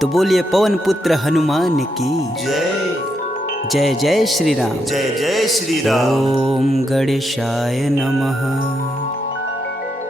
तो बोलिए पवन पुत्र हनुमान की जय जय। जय श्री राम। जय जय श्री राम। ओम गणेशाय नमः।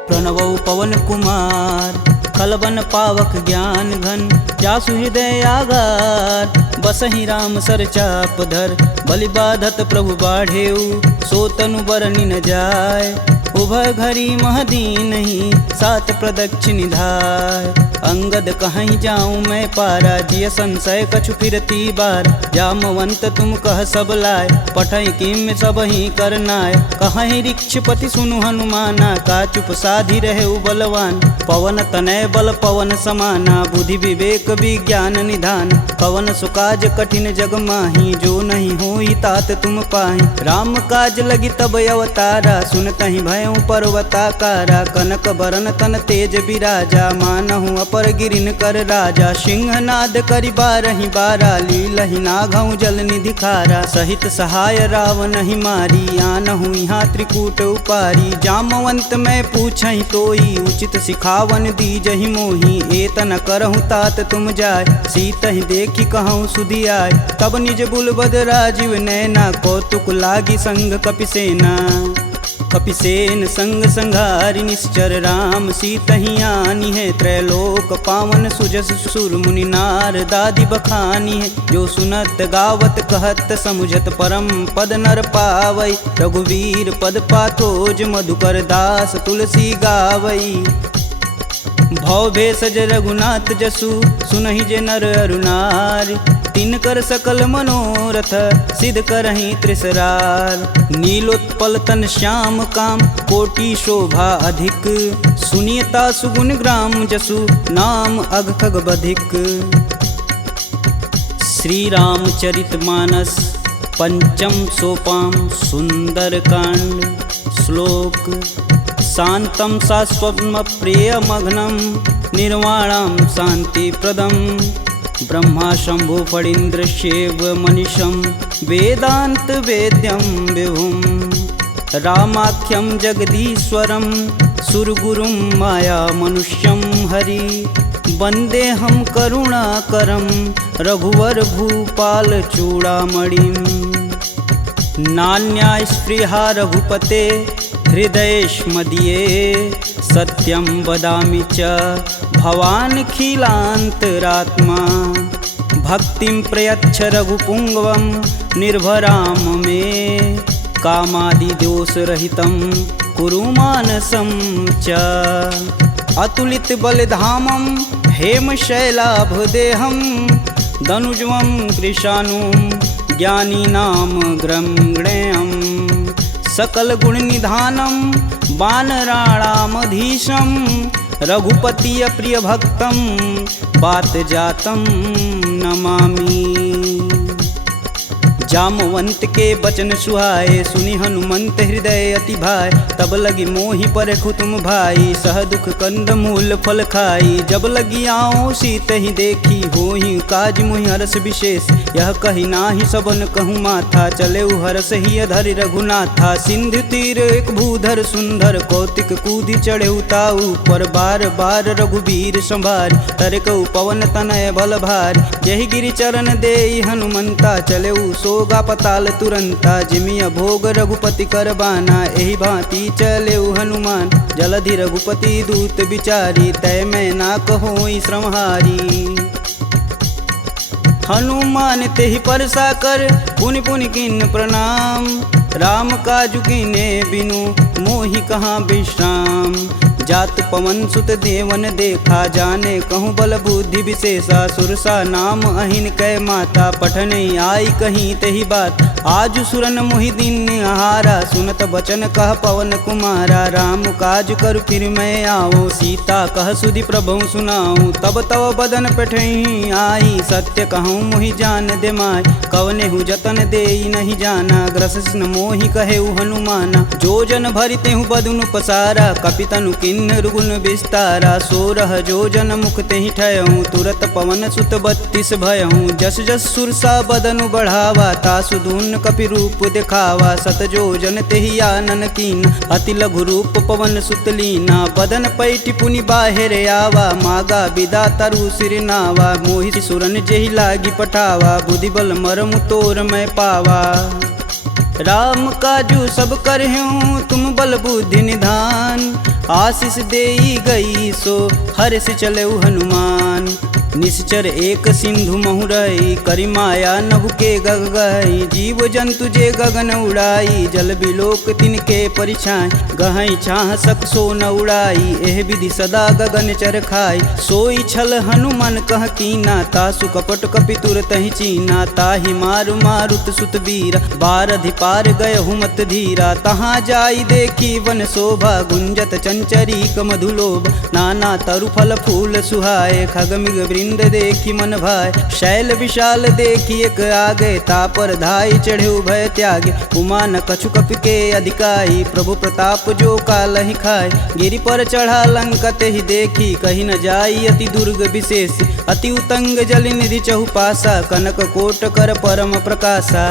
प्रणवौ पवन कुमार खलबन पावक ज्ञान घन जासु हृदय आगार बसहि राम सर चाप धर बलि बाधत प्रभु बाढ़ेऊ सो तनु बरनि न जाय उभय घरी महदीन ही सात प्रदक्षिण निधाय अंगद कहीं जाऊं मैं पारा जिय संशय कछु फिरती बार जामवंत तुम कह सब लाय पठई किम सब ही करनाय कहीं ऋक्षपति सुनु हनुमाना का चुप साधि रहे बलवान पवन तनय बल पवन समाना बुद्धि विवेक विज्ञान निधान पवन सुकाज कठिन जग माही जो नहीं होई तात तुम पाही राम काज लगी तब अवतारा सुनतहि भयउ पर्वताकारा कनक बरन तन तेज बिराजा मानहु अपर गिरिन कर राजा सिंहनाद करि बारहि बारा लीलहि नाघउ जल निधि खारा सहित सहाय रावण ही मारी आनहु यहाँ त्रिकूट उपारी जामवंत मैं पूछहि तोई उचित सिखावन दीजहि मोही एतन करहु तात तुम जाय सीतहि देखि कहूँ सुधि आय तब निज बुलबद राजीव नैना कौतुक लागी संग कपिसेना कपिसेन संग संघारि निश्चर राम सीतहि आनी है त्रैलोक पावन सुजस सुर मुनि नार दादी बखानी है जो सुनत गावत कहत समुझत परम पद नर पावई रघुवीर पद पाथोज मधुकर दास तुलसी गावई भव भेषज रघुनाथ जसु सुनहि जे नर अरुनार तिनकर सकल मनोरथ सिद्ध करहि त्रिसरार नीलोत्पल तन श्याम काम कोटि शोभा अधिक सुनियता सुगुण ग्राम जसु नाम अघ खग बधिक। श्री रामचरित मानस पंचम सोपान सुंदर कांड श्लोक शांतं सास्वत्म प्रियमघ्नं निर्वाणं शांतिप्रदं ब्रह्मा शंभु फणीन्द्रशेव मनीषं वेदांत वेद्यं विभुं रामाख्यं जगदीश्वरं सुरगुरुं माया मनुष्यं हरि वन्देऽहं करुणाकरं रघुवर भूपाल चूड़ामणिं नान्या स्पृहा रघुपते हृदयेष्मदीये सत्यं वदामि च भवान् खिलान्तरात्मा भक्तिं प्रयच्छ रघुपुङ्गवं निर्भराम मे कामादिदोषरहितं कुरु मानसं च अतुलित बलधामं हेमशैलाभदेहं दनुजवं कृशानुं ज्ञानीनां ग्रंगणेयं सकल गुण निधानम वानराणामधीशं रघुपति प्रिय भक्तम बात जातम नमामि। जामवंत के बचन सुहाए सुनि हनुमंत हृदय अति भाई तब लगी मोहि परखु तुम भाई सह दुख कंद मूल फल खाई जब लगी आओ सीत ही देखी होहि काज मुहि हरस विशेष यह कही नाही सबन कहूँ माथा चले हरस ही धरि रघुनाथा सिंधु तीर एक भूधर सुंदर कौतिक कूदि चढ़े ताऊ पर बार बार रघुवीर संभार तरक पवन तनय बल भार यही गिरि चरण देई हनुमंता चले सोगा पताल तुरंता जिमिया भोग रघुपति कर बाना एहि भांति चले हनुमान जलधि रघुपति दूत बिचारी तय मैं ना कहोई श्रमहारी हनुमान तेहि परसा कर पुनि पुनि किन प्रणाम राम काजु कीने बिनु मोहि कहाँ विश्राम जात पवन सुत देवन देखा जाने कहूँ बल बुद्धि विशेषा सुरसा नाम अहिन कै माता पठने आई कहीं तही बात आज सुरन मोहि दिन आहारा सुनत बचन कह पवन कुमारा राम काज कर फिर मैं आओ सीता कह सुधि प्रभु सुनाऊं तब तव बदन पठई आई सत्य कहूँ मोहि जान दे माय कवने हु जतन देई नहीं जाना ग्रस मोहि कहे हनुमाना जो जन भरिते हूँ बदनु पसारा कपितनु किन किन्नर गुण विस्तारा 16 जोजन मुख तेहि ठयहूँ तुरत पवन सुत 32 भयहूँ जस जस सुरसा बदन बढ़ावा तासु दून कपि रूप दिखावा 7 जोजन तेहि आनन कीन अति लघु रूप पवन सुत लीना बदन पैटि पुनि बाहिर आवा मागा विदा तरु सिर नावा मोहि सुरन जेहि लागी पठावा बुद्धि बल मरमु तोर मैं पावा राम काजू सब करहूँ तुम बल बुद्धि निधान आशीष देई गई सो हर से चले हनुमान निश्चर एक सिंधु महुरई करी माया नभु के गग गई जीव जंतु जे गगन उड़ाई जल बिलोक तिनके परिछाई गहई छाह सक सो न उड़ाई एह विधि सदा गगन चर खाई सोई छल हनुमान कह कीना तासु कपट कपि तुरत ही चीना ताहि मारु मारुत सुत वीर बारधि पार गय हुमत धीरा तहाँ जाई देखी वन शोभा गुंजत चंचरी मधुलोभ नाना तरु फल फूल सुहाए खग मिग वृंद देखी मन भाई शैल विशाल देखी एक आगे तापर धाई चढ़े भय त्यागे उमा न कछु कपि के अधिकाई प्रभु प्रताप जो काल ही खाए गिरि पर चढ़ा लंकत ही देखी कहीं न जाई अति दुर्ग विशेष अति उतंग जल निधि चहुपासा कनक कोट कर परम प्रकाशा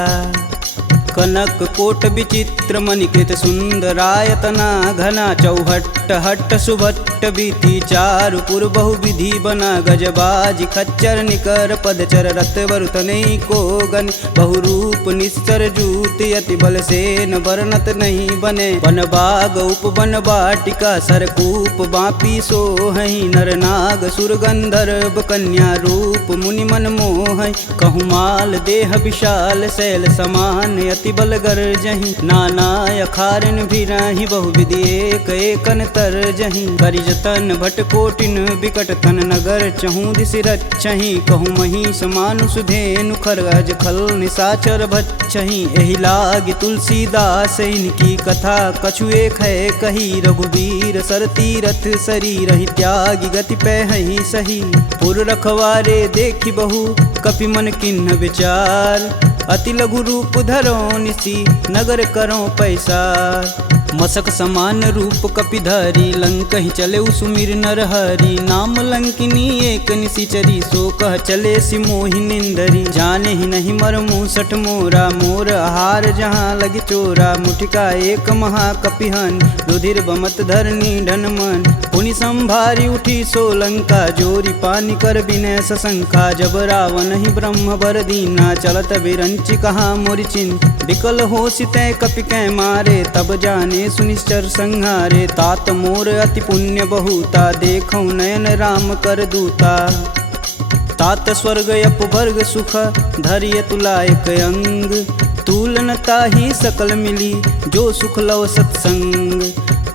कनक कोट विचित्र मणिकृत सुंदरायतना घना चौहट्ट हट्ट सुभट्ट बीती चारुपुर बहुविधि बना गजबाज खच्चर निकर पदचर रत वरुतने को गन बहुरूप निश्चर जूत अति बल सेन वर्णत नहीं बने वन बाग उप वन बाटिका सरकूप बापी सोहई नर नाग सुर गंधर्व कन्या रूप मुनि मन मोह कहु माल देह विशाल शैल समान अति बल गर्जहि नाना अखारन भिराहि बहुविधि एक एकन तरजहि करिजतन भट कोटिन विकट तन नगर चहु दिस रच्छहि कहु महिष मानुष धेनु खरगज खल निशाचर भच्छहि एहि लागी तुलसीदास इनकी कथा कछु एक है कही रघुवीर सर तीरथ शरीर ही त्यागी गति पैहि सही पुर रखवारे देखी बहु कपि मन किन्ह विचार अति लघु रूप धरो निसी नगर करो पैसार मसक समान रूप कपिधरी लंक ही चले सुमिर नर हरि नाम लंकिनी एक निशिचरी सो कह चले सिमोहि निंदरी जाने ही नहीं मर मूसठ मोरा मोर आहार जहाँ लगी चोरा मुठिका एक महाकपिहन रुधिर बमत धरनी ढन मन पुनि संभारी उठी सो लंका जोरी पानी कर बिनय सशंका जब रावण ही ब्रह्म बर दीना चलत बिरंचि कहा मोरिचिन विकल हो सितै कपि कै मारे तब जाने सुनिश्चर संहारे तात मोर अति पुण्य बहुता देखौ नयन राम कर दूता तात स्वर्ग अपवर्ग सुख धरिय तुलायक अंग तुलनता ही सकल मिली जो सुख लव सत्संग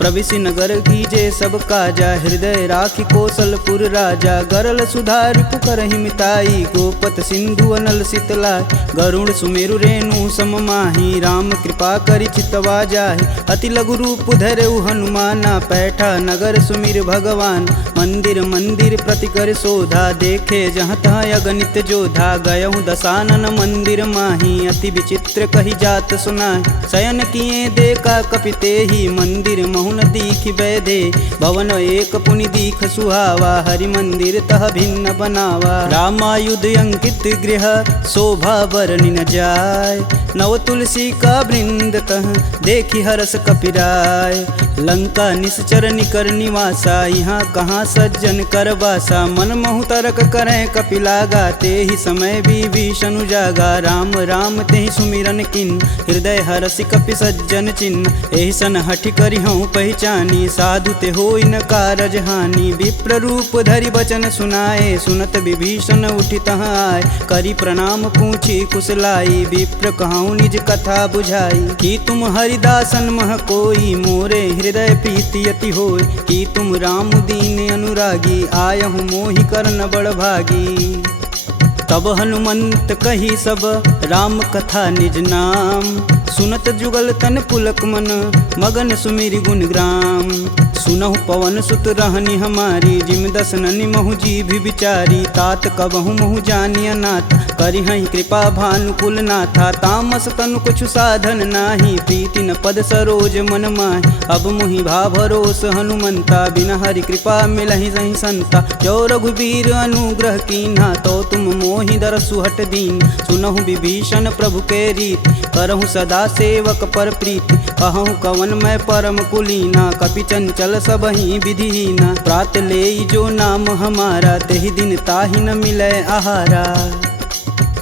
प्रविशि नगर कीजे सब काजा हृदय राखी कौशलपुर राजा गरल सुधार पुकर हिमिताई गोपत सिंधु अनल शीतला गरुड़ सुमेरु रेणु सम माही राम कृपा करि चितवा जाहि अति लघु रूप धरऊ हनुमाना पैठा नगर सुमिर भगवान मंदिर मंदिर प्रति कर शोधा देखे जहाँ तहाँ अगणित जोधा गयहु दशानन मंदिर माही अति विचित्र कही जात सुनाई शयन किए देखा कपिते ही मंदिर महु न दीख बैदे भवन एक पुनि दीख सुहावा हरि मंदिर तह भिन्न बनावा रामायुध अंकित गृह शोभा बरनि न जाय नव तुलसी का वृंद तह देखी हरस कपिराय लंका निश्चर निकर निवासा यहाँ कहाँ सज्जन कर बासा मन महु तरक करें कपिलागा ते ही समय विभीषण जागा राम राम ते सुमिरन किन हृदय हरसि कपि सज्जन चिन्ह एहि सन हठि करि हूँ पहचानी साधु ते होई न कारज हानि विप्र रूप धरि बचन सुनाए सुनत विभीषण उठि तहाँ आए करि प्रणाम पूछी कुशलाई विप्र कहूँ निज कथा बुझाई कि तुम हरिदासन मह कोई मोरे हृदय प्रीति अति होय कि तुम राम दीन अनुरागी आयहु मोहि करन बड़ भागी तब हनुमंत कही सब राम कथा निज नाम सुनत जुगल तन पुलक मन मगन सुमिरि गुण ग्राम सुनहु पवन सुत रहनी हमारी, जिम दस ननि महु जी भी विचारी। तात कबहु महु जानिय नाथ, करि हई कृपा भानुकुल नाथा। तामस तनु कुछ साधन नाही, प्रीति न पद सरोज मन माहि। अब मुहि भा भरोस हनुमंता, बिना हरि कृपा मिलहि सही संता। जो रघुबीर अनुग्रह कीन्हा, तो तुम मोहि दरसु हट दीन। सुनहु विभीषण प्रभु के रीत, करहु सदा सेवक पर प्रीति। कहूँ कवन मैं परम कुलीना, कपि चंचल सबहि विधिहीना। प्रात लेई जो नाम हमारा, तेहि दिन ताहि न मिलै आहारा।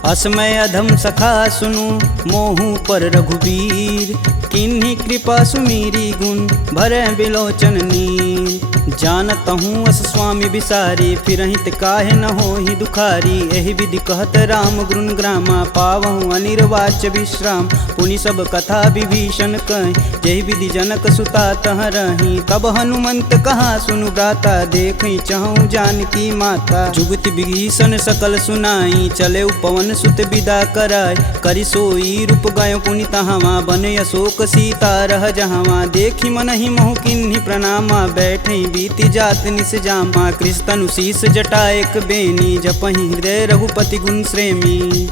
असमय अधम सखा सुनु, मोहु पर रघुबीर। किन्हीं कृपा सुमीरी गुण, भरै बिलोचन नीर। जानत हूँ अस स्वामी बिसारी, फिरहित काहे न होहि दुखारी। एहि विधि कहत राम गुण ग्रामा, पावहु अनिर्वाच्य विश्राम। पुनि सब कथा विभीषण कहि, जेहि विधि जनक सुता तह रही। तब हनुमंत कहा सुनु गाता, देखई चहु जानकी माता। जुगति विभीषण सकल सुनाई, चले पवन सुत विदा कराय। करि सोई रूप गय पुनि तहावा, बन अशोक सीता रह जहावा। देखी मनहि महु किन्हीं प्रणामा, बैठई बीति जात निस जामा। कृष्ण शीस जटा एक बेनी, जपहि हृदय रघुपति गुण श्रेमी।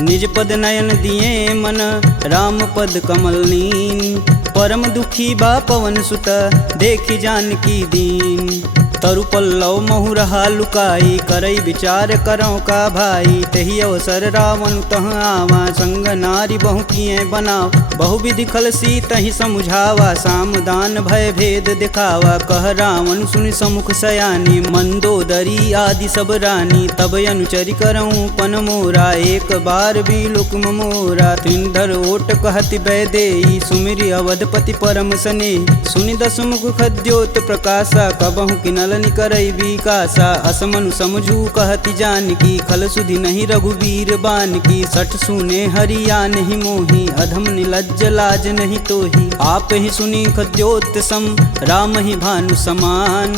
निज पद नयन दिए मन, राम पद कमल नीन। परम दुखी बा पवन सुत, देखी जानकी दीन। तरु पल्लव महु रहा लुकाई, करई विचार करौ का भाई। तेहि अवसर रावण तह आवा, संग नारी बहु किए बनाव। बहु विधि खल सीतहि समुझावा, साम दान भय भेद दिखावा। कह रावण सुनि समुख सयानी, मंदोदरी आदि सब रानी। तब अनुचरि करऊँ पन मोरा, एक बार भी लुक मोरा। त्रिंधर ओट कहति बैदेई, सुमिरि अवधपति परम स्नेही। सुनि दस मुख खद्योत प्रकाशा, कबहु किनल करई विकासा। असमनु समझू कहति जानकी, खल सुधि नहीं रघुवीर बान की। सठ सुने हरिया नहीं मोही, अधम निलज्ज लाज नहीं तोही। आप ही सुनी खद्योत सम, राम ही भानु समान।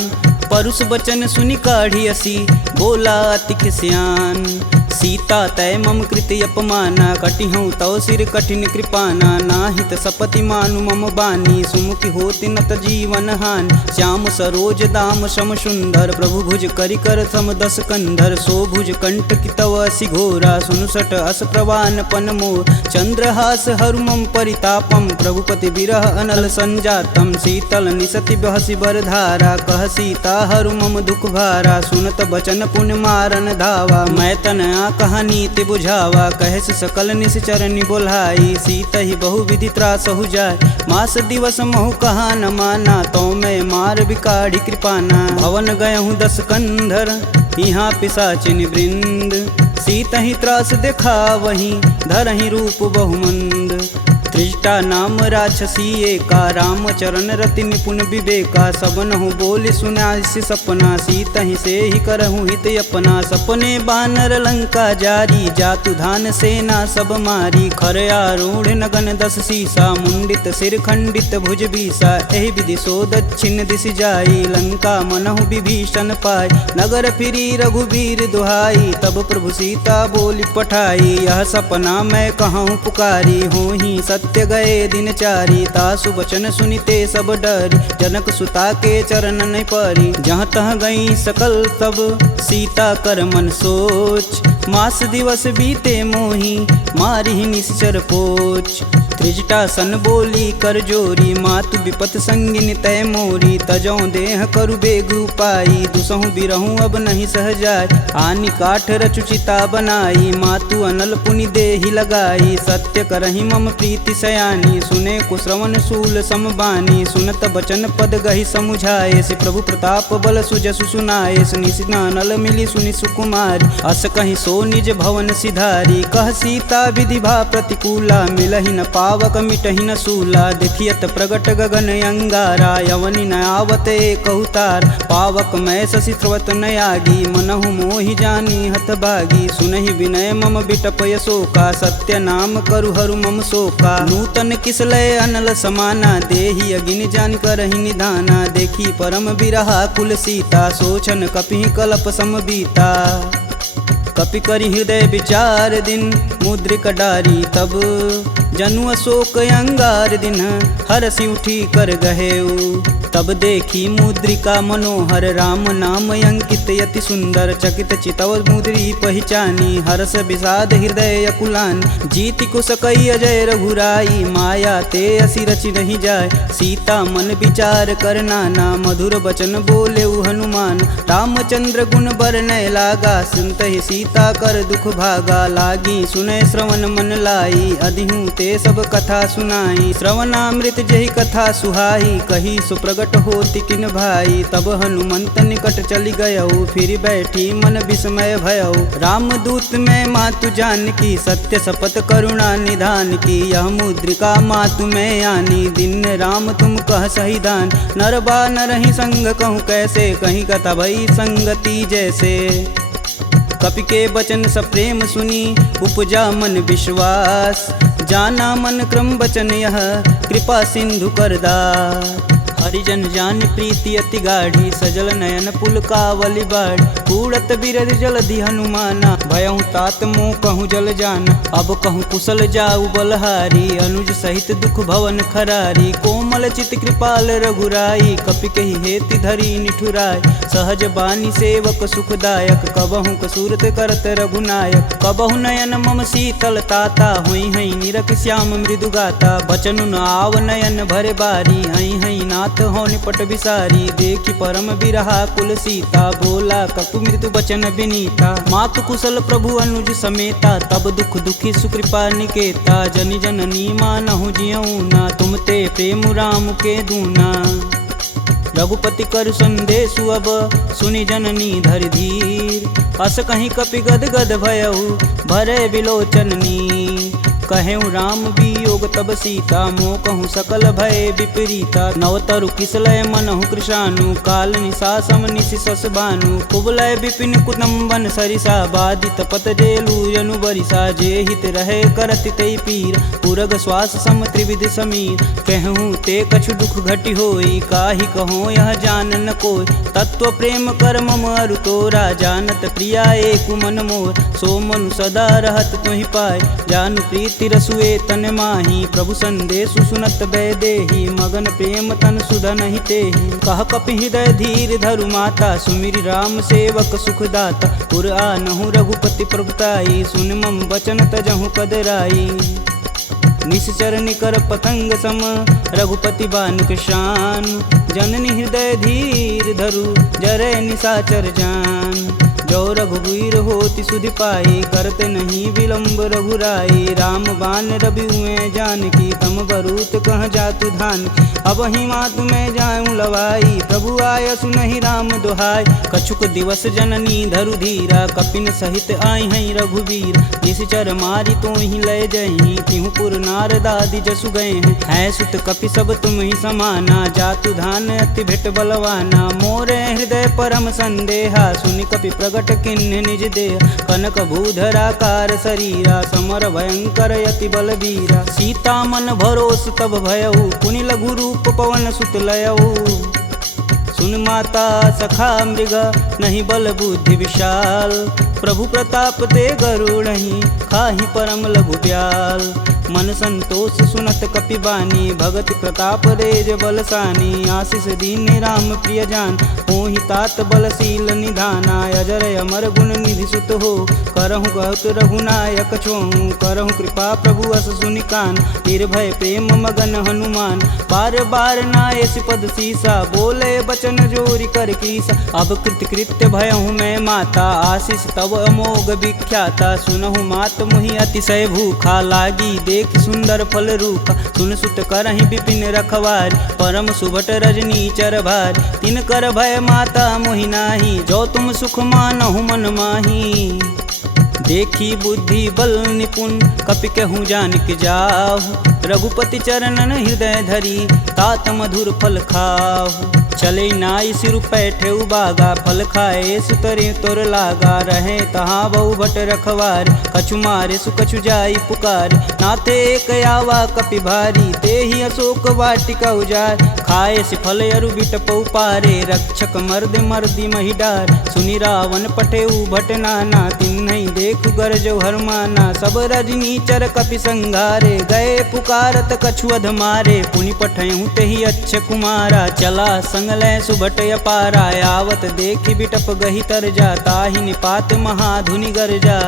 परुष बचन सुनि काढ़ी असी, बोला अति खिसियान। सीता तय मम कृति अपमाना, कटिहूँ तव सिर कठिन कृपाना। नाहित सपति मानु मम बानी, सुमुखी होति नत जीवन हानि। श्याम सरोज दाम सम सुंदर, प्रभु भुज करि कर सम दस कंधर। सो भुज कंठ की तव असि घोरा, सुनुसट अस प्रवान पन मोर। चंद्रहास हरु मम परितापम, प्रभुपति बिरह अनल संजातम। शीतल निसति बहसि बरधारा, कह सीता हरु मम दुख भारा। सुनत बचन पुन मारन धावा, मैं तन कहानी ते बुझावा। कहस सकल निश्चरनि बोलाई, सीत ही बहु विधि त्रास हो जाय। मास दिवस महु कहा न माना, तो मैं मार बिकाढ़ी कृपाना। भवन गयहूँ दस कंधर, यहाँ पिशाचिन वृंद। सीत ही त्रास देखा वहीं, धरहि रूप बहुमंद। त्रिजटा नाम राक्षसी एका, राम चरण रति निपुण विवेका। सबनहु बोल सुनासि सपना, सीत ही से ही करहु हित अपना। सपने बानर लंका जारी, जातु धान सेना सब मारी। खर आरूढ़ नगन दस सीसा, मुंडित सिर खंडित भुज बीसा। एहि विधि सो दक्षिण दिशि जाई, लंका मनहु विभीषण पाई। नगर फिरी रघुबीर दुहाई, तब प्रभु सीता बोली पठाई। यह सपना मैं कहूँ पुकारी, हूँ ही सत्य गए दिन चारी। तासु बचन सुनिते सब डरी, जनक सुता के चरण नहीं परी। जहाँ तह गई सकल तब सीता कर मन सोच। मास दिवस बीते मोही, मारी निश्चर पोच। त्रिजटा सन बोली कर जोरी, मातु विपत संगिन तय मोरी। तजौ देह करु बेग उपाई, दुसहु बिरहूँ अब नहीं सह जाय। आनि काठ रचुचिता बनाई, मातु अनल पुनि देहि लगाई। सत्य करहि मम प्रीति सयानी, सुने कुश्रवण शूल समबानी। सुनत बचन पद गहि समुझाए, सि प्रभु प्रताप बल सुजसु सुनाए। निशिना नल मिली सुनि सुकुमारी, अस कहि सो निज भवन सिधारी। कह सीता विधि भा प्रतिकूला, मिलहि न पावक मिटहि न सूला। देखियत प्रगट गगन अंगारा, यवनि न आवत एकहु तार। पावक मैं शशि स्रवत न आगी, मनहु मोहि जानी हत भागी। सुनहि विनय मम बिटप यशोका, सत्य नाम करु हरु मम शोका। नूतन किसलय अनल समाना, देहि अगिन जान करहि निधाना। देखी परम बिरहा कुल सीता, सोचन कपि कलप सम बीता। कपि करि हृदय विचार दिन, मुद्रिक डारी तब। जनु अशोक अंगार दिन, हरसि उठी कर गहेऊ। तब देखी मुद्रिका मनोहर राम नाम अंकित यति सुंदर चकित चितव मुद्री पहचानी हर्ष विषाद हृदय कुलान जीति कुश कई अजय रघुराई माया ते असी रचि नहीं जाय सीता मन विचार कर नाना मधुर बचन बोले हनुमान रामचंद्र गुण बरनय लागा सुनते सीता कर दुख भागा लागी सुनय श्रवण मन लाई अधिहूँ ते सब कथा सुनाई श्रवणामृत जही कथा सुहाई कही सुप्रगट होती किन भाई तब हनुमंत निकट चली गयऊ फिर बैठी मन विस्मय भयऊ रामदूत में मातु जान की सत्य शपथ करुणा निधान की यह मुद्रिका मातु में आनी दिन राम तुम कह सही दान नरबा नरहि संग कहूँ कैसे कहीं कथा भई संगति जैसे कपि के वचन सप्रेम सुनी उपजा मन विश्वास जाना मन क्रम वचन यह कृपा सिंधु करदार हरिजन जान प्रीति अति गाढ़ी सजल नयन पुलकावली बाढ़ कूड़त बिरद जलधि हनुमाना भयहु तात मोह कहूँ जल जान अब कहूँ कुशल जाऊ बलहारी अनुज सहित दुख भवन खरारी कोमल चित कृपाल रघुराई कपि कही हेति धरी निठुराय सहज बानी सेवक सुखदायक कबहु कसूरत करत रघुनायक कबहु नयन मम शीतल ताता हुई हई निरख श्याम मृदु गाता बचनु न आव नयन भरे बारी हई हई नाथ हो निपट विसारी देखी परम बिरहा कुल सीता बोला कपु मृदु बचन विनीता मातु कुशल प्रभु अनुज समेता तब दुख दुखी सुकृपा निकेता जनि जननी मानहु जियऊ ना तुम ते प्रेम राम के दूना रघुपति कर संदेशु अब सुनि जननी धरि धीर अस कहीं कपि गद गद भयऊ भरे विलोचननी कहेऊ राम वियोग तब सीता मोह कहूँ सकल भय विपरीता नवतरु किसलय मनहु कृशानु काल निशासम निशिस बानु कुबलय विपिन कुटुम्बन सरिसा बाधित पत जेलु यनु बरिसा जे हित रहे करति तई पीर पुरग श्वास सम त्रिविध समीर कहूँ ते कछु दुख घटि होई काहि कहो यह जान न कोय तत्व प्रेम कर मम अरु तोरा जानत प्रिया एक मन मोर सो मनु सदा रहत तुहि पाय जानु प्रीत तिरसुए तन माही प्रभु संदेशु सुनत बैदेही मगन प्रेम तन सुधन हितेहि कह कपि हृदय धीर धरु माता सुमिरि राम सेवक सुखदाता पुर आनहु रघुपति प्रभुताई सुन मम वचन तजहु कदराई निश्चर निकर पतंग सम रघुपति बान कृशान जननी हृदय धीर धरु जरे निशाचर जान जो रघुवीर होति सुधि पाई करते नहीं विलंब रघुराई राम बान रवि हुए जानकी तम बरूत कह जातु धान अब ही मातु में जाऊं लवाई प्रभु आय सुनहि राम दुहाई कछुक दिवस जननी धरु धीरा कपिन सहित आई हैं रघुवीर निश्चर मारी तो ही लय जही तिहु पुर नारदादि जसु गए हैं सुत कपि सब तुम ही समाना जातु धान अति भेट बलवाना मोरे हृदय परम संदेहा सुनि कपि प्रगट किन्ह निज देह कनक भूधराकार शरीरा समर भयंकर यति बलबीरा सीता मन भरोस तब भयऊ पुनि लघु रूप पवन सुत लयऊ सुन माता सखा मृग नहीं बल बुद्धि विशाल प्रभु प्रताप ते गरुड़हि खाहि परम लघु ब्याल मन संतोष सुनत कपि बानी भगति प्रताप रेज बलसानी आशीष दीन राम प्रिय जान होहि तात बलशील निधाना अजर अमर गुण निधि सुत हो करहु बहुत रघुनायक छोहु करहु कृपा प्रभु अस सुनिकान निर्भय प्रेम मगन हनुमान बार बार नायस पद सीसा बोले बचन जोरी कर कीसा अब कृत कृत्य भयहु मैं माता आशीष तब अमोघ विख्याता सुनहु मात मुहि अतिशय भूखा लागी देख सुंदर फल रूपा सुन सुत करहि विपिन रखवारी परम सुभट रजनी चर भारी तिन कर भय माता मोहि नाही जो तुम सुख मानहु मन माही देखी बुद्धि बल निपुण कपि कहूँ जानिक जाहु रघुपति चरणन हृदय धरी तात मधुर फल खाहु चले नाई सिर पैठे बागा, फल खाए सुतरे तोर लागा। रहे तहाँ बहु भट रखवार, कछु मारे सु कछु जाई पुकार। नाथे एक आवा कपि भारी, ते ही अशोक वाटिका उजार। खाए से फल अरु बिटप पारे, रक्षक मर्द मर्दी मही डार। सुनि रावण पठेऊ भट नाना, तिन्हि देख गरजौ हरमाना। सब रजनी चर कपि संघारे, गए पुकारत कछु अध मारे। पुनि पठयहु तेहि अच्छ कुमारा, चला संग लय सुभट अपारा। आवत देखि बिटप गही तरजा, ताहि निपात महाधुनि गरजा।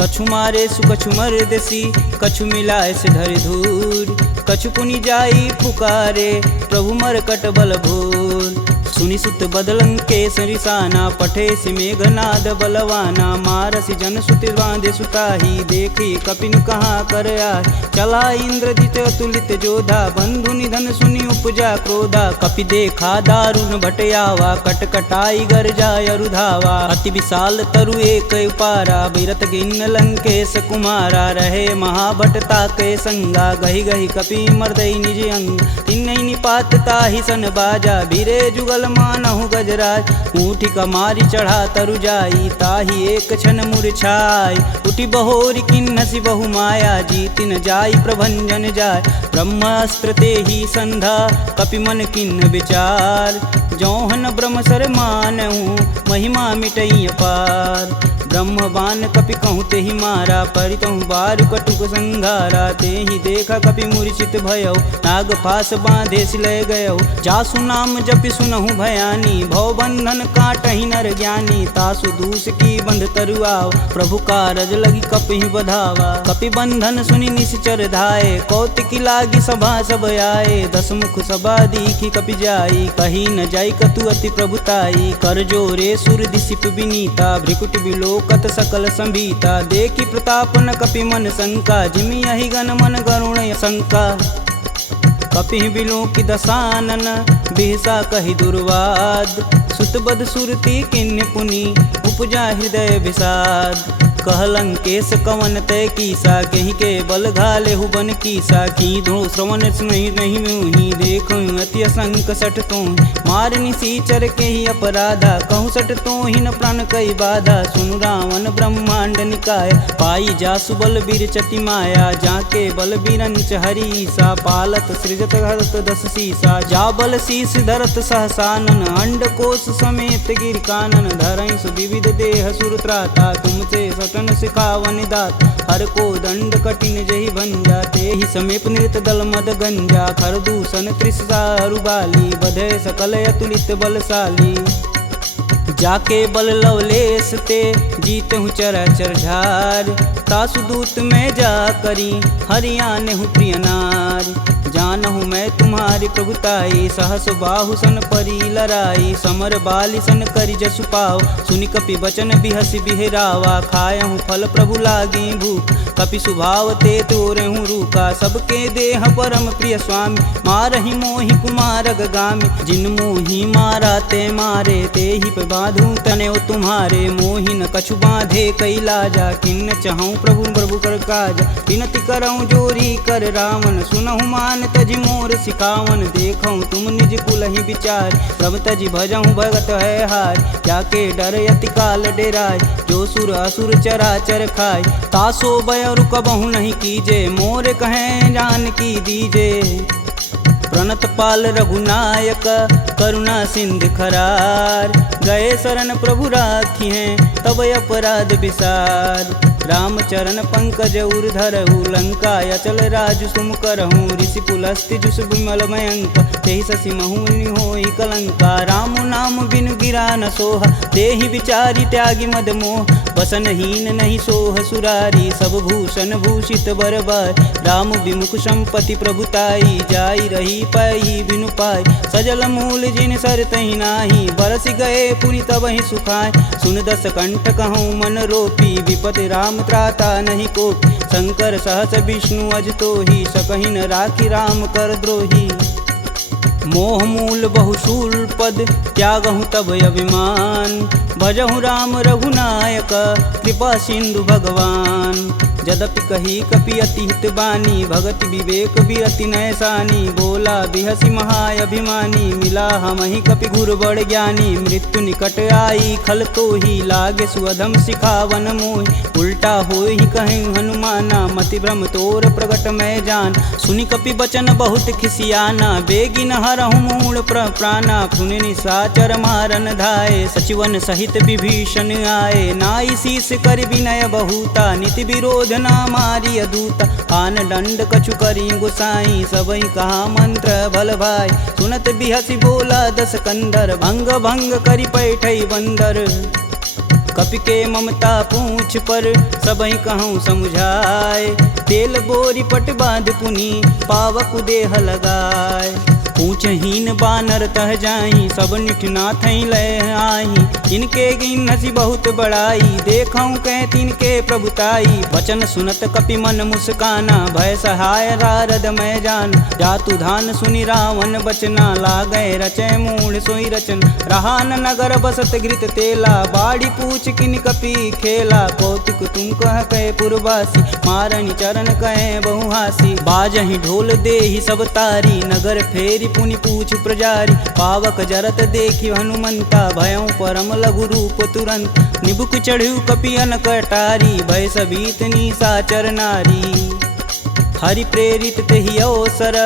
कछु मारे सु कछु मर्दसी, कछु मिलाए से धरि धूर। कछु पुनि जाई पुकारे, प्रभु मरकट बल भूर। सुनि सुत बदलंके सरिसाना, पठे सि मेघनाद बलवाना। मारसि जन सुत बांधे सुताही, देखी कपिन कहाँ कर आए। चला इंद्रजित अतुलित जोधा, बंधु निधन सुनि उपजा क्रोधा। कपि देखा दारुण भटयावा, कटकटाई गर्जा अरुधावा। अति विशाल तरु एक उपारा, बिरत गिन्न लंकेश कुमारा। रहे महाभटता के संगा, गही गही कपि मर्दई निज अंग। तिन्हि निपात ताहि सन बाजा, बीरे जुगल मानहु गजराज। ऊँठी कमारी चढ़ा तरु जाई, ताहि एक क्षण मूर्छाई। उठी बहोरी किन्नसी बहु माया, जीति न जाई प्रभंजन जाय। ब्रह्मास्त्र ते ही संधा, कपि मन किन्न विचार। जौहन ब्रह्म सर मानहु, महिमा मिटई अपार। ब्रह्म बान कपि कहूँ तेहि मारा, परितहु बारु कटुक संघारा। तेहि देखा कपि मूर्छित भयउ, नाग फास बांधे सिलय गयउ। जासु नाम जपि सुनहु भयानी, भव बंधन काटहि नर ज्ञानी। तासु दूस की बंध तरुआव, प्रभु कारज लगी कपिहि बधावा। कपि बंधन सुनि निश्चर धाये, कौतिकी लागी सभा सब आए। दस मुख सभा दीखी कपि जाई, कही न जाई कतु अति प्रभुताई। कर जोरे सुर दिसिप विनीता, भ्रिकुट बिलोकत सकल संभीता। देखी प्रताप न कपि मन शंका, जिमि यही गण मन गरुण शंका। कपि बिलोकि दसानन, बिहसा कहि दुर्वाद। सुत बद सुरति किन्हि पुनि, उपजा हृदय विषाद। कहलंकेश कवन तय कीसा, कहीं के बल घाले हुबन कीसा। की धो श्रवण नहीं नहीं मुहि, देखूं अति असंक सठ तो। मार निसीचर के ही अपराधा, कहूँ सठ तो ही न प्राण कई बाधा। सुनु रावण ब्रह्मांड निकाय, पाई जासु बल बीर चति माया। जाके बल बीरंच हरीसा, पालत सृजत हरत दस सीसा। जा बल शीस धरत सहसानन, अंड कोश समेत गिर कानन। धरई सुविविध देह सुर त्राता, तुमसे सटन सिखावन दात। हर को दंड कठिन जही भंजा, तेहि समीप नृत दल मद गंजा। खरदूषण त्रिषा अरुबाली, बधे सकल अतुलित बलशाली। जाके बल लवलेश ते, जीत हूँ चराचर झार। तासु दूत में जा करी, हरियाने हूँ प्रिय नार। जानहु मैं तुम्हारी प्रभुताई, सहस बाहु सन परी लराई। समर बाली सन करि जसु पाव, सुनि कपि बचन बिहसि बिहरावा। खायहु फल प्रभु लागी भूख, कपि सुभाव ते तोरेहु रूखा। सबके देह परम प्रिय स्वामी, मारहि मोहि कुमारग गामी। जिन मोहि मारा ते मारे, तेहि पे बांधू तने तुम्हारे। मोहि न कछु बांधे कई लाजा, किन्न चहूँ प्रभु प्रभु कर काज। विनति करऊँ जोरी कर रावण, सुनहु मान तजि मोर सिखावन। देखऊँ तुम निज कुल ही विचार, प्रभ तजि भजऊँ भगत है हार। जाके डर यति काल डेराय, जो सुर असुर चराचर खाय। तासो बयरु कबहु नहीं कीजे, मोर कहें जान की दीजे। प्रणत पाल रघुनायक, करुणा सिंध खरार। गए शरण प्रभु राखी हैं, तब अपराध विसार। राम चरण पंकज उर धरहु, लंका अचल राजु सुम करहूँ। ऋषि पुलस्ति जुस विमल मयंक, तेहि शशि महुनि होई कलंका। राम नाम बिनु गिरा न सोहा, देहि विचारी त्यागी मद मोह। बसनहीन नहीं सोह सुरारी, सब भूषण भूषित बरबार। राम विमुख संपत्ति प्रभुताई, जाई रही पाई बिनु पाई। सजल मूल जिन सर तहि नाही, बरस गए पुनि तबहि सुखाय। सुन दस कंठ कहूँ मन रोपी, विपति राम त्राता नहीं कोपी। शंकर सहस विष्णु अज तो ही, सकहि न राखी राम कर द्रोही। मोह मूल बहुशूल पद, त्यागहु तब अभिमान। भजहु राम रघुनायक कृपा सिंधु भगवान। जदपि कही कपि अति हित बानी भगति विवेक बिरति नैसानी। बोला बिहसी महाअभिमानी मिला हमहि कपि गुर बड़ ज्ञानी। मृत्यु निकट आई खल तो ही लागे सुअधम सिखावन मोहि। उल्टा होई कहीं हनुमाना मति भ्रम तोर प्रगट मैं जान। सुनि कपि बचन बहुत खिसियाना बेगी न हरहु मूल प्राणा। पुनि निशाचर मारन धाये सचिवन सहित विभीषण आए। नाई शीस कर विनय बहुता नीति विरोध ना मारी अदूता। आन दंड कछु करी गुसाई सबई कहा मंत्र भल भाई। सुनत बिहसी बोला दस कंदर भंग भंग करी पैठई बंदर। कपि के ममता पूछ पर सबई कहूँ समुझाए। तेल बोरी पट बांध पुनि पावक देह लगाए। पूछहीन बानर तह जाई सब निठना थई ले आई। इनके गिन हसी बहुत बड़ाई देखऊं कह तिनके प्रभुताई। वचन सुनत कपि मन मुस्काना भय सहाय रारद मैं जान। जातु धान सुनि रावण बचना लागै रचय मूढ़ सोई रचन। रहा न नगर बसत घृत तेला बाड़ी पूछ किन कपि खेला। कौतुक तुम कह कहे पुरवासी मारनी चरण कहे बहुहासी। बाजहि ढोल देहि सब तारी नगर फेरी पुनि पूछ प्रजारी। पावक जरत देखि हनुमंता भयं परम लघु रूप तुरंत। निबुक चढ़ु कपि अनक अटारी भय सबीत निशाचर नारी। हरि प्रेरित तेहि अवसर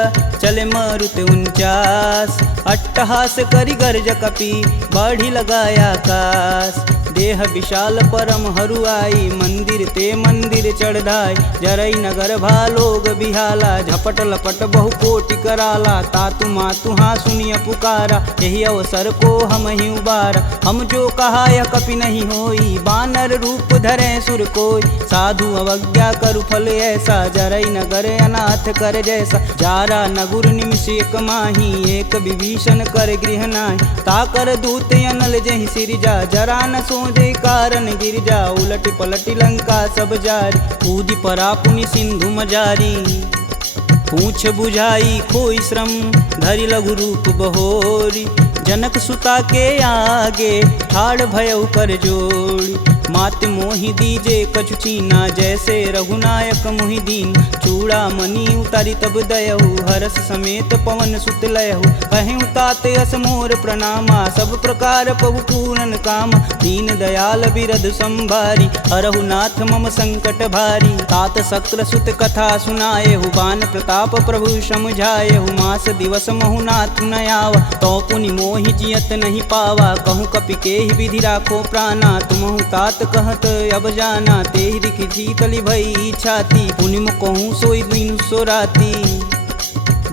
चले मारुत 49। अट्टहास करि गर्ज कपि बाढ़ी लगाया आकाश। देह विशाल परम हरुआई मंदिर ते मंदिर चढ़ाई। जरई नगर भालोग बिहाला झपट लपट बहु कोटि कराला। तातु मातु हाँ सुनिय पुकारा यही अवसर को हम ही उबारा। हम जो कहा यह कपि नहीं होई बानर रूप धरे सुर कोई। साधु अवज्ञा करु फल ऐसा जरई नगर अनाथ कर जैसा। जारा नगुर निमिष एक माही एक विभीषण कर गृह नाही। ताकर दूत अनल जहि सिरजा जरा न दे कारण गिरजा। उलटी पलटी लंका सब जारी कूदी परा पुनि सिंधु मजारी। पूछ बुझाई खोई श्रम धरि लघु रूप बहोरी। जनक सुता के आगे ठाड़ भयउ कर जोड़ी। मात मोहि दीजे कछु चीना जैसे रघुनायक मोहि दीन। चूड़ा मणि उतारी तब दयहु हरस समेत पवन सुत लयहु। कहें तात यस मोर प्रणामा सब प्रकार प्रभु पूरन काम। दीन दयाल बिरध संभारी हरहु नाथ मम संकट भारी। तात शक्र सुत कथा सुनाएहु बान प्रताप प्रभु समझाएहु। मास दिवस महु नाथ न आवा तो पुनि मोहि जियत नहीं पावा। कहूँ कपि के ही विधि राखो प्राणा तुमहु तात कहत अब जाना। तेहि दिख जीतली भई छाती पुनि कहूँ सोई दिन सो राती।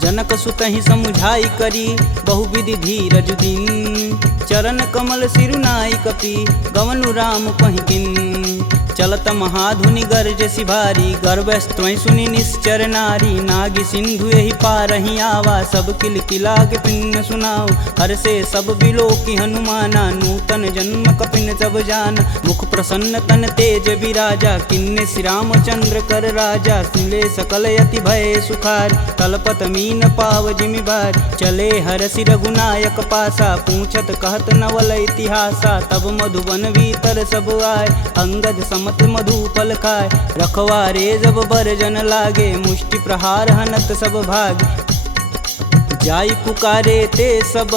जनक सुतहि समुझाई करी बहुविधि धीरज दिन। चरण कमल सिरुनाई कपि गवनु राम पहिकिन। चलत महाधुनि गर्ज सिभारी गर्भस्त्वं सुनि निश्चर नारी। नागी सिंधु यही पारहि आवा सब किल किला के पिन्न सुनाओ। हर से सब बिलोकी हनुमाना नूतन जन्म कपिन सब जान। मुख प्रसन्न तन तेज विराजा किन्ने श्री रामचंद्र कर राजा। सुले सकल यति भय सुखार कलपत मीन पाव जिमि बार। चले हरसि रघुनायक पासा पूछत कहत नवल इतिहासा। तब मधुबन भीतर सब आए अंगद समत मधु फल खाए। रखवारे जब बरजन लागे मुष्टि प्रहार हनत सब भाग। जाई पुकारे ते सब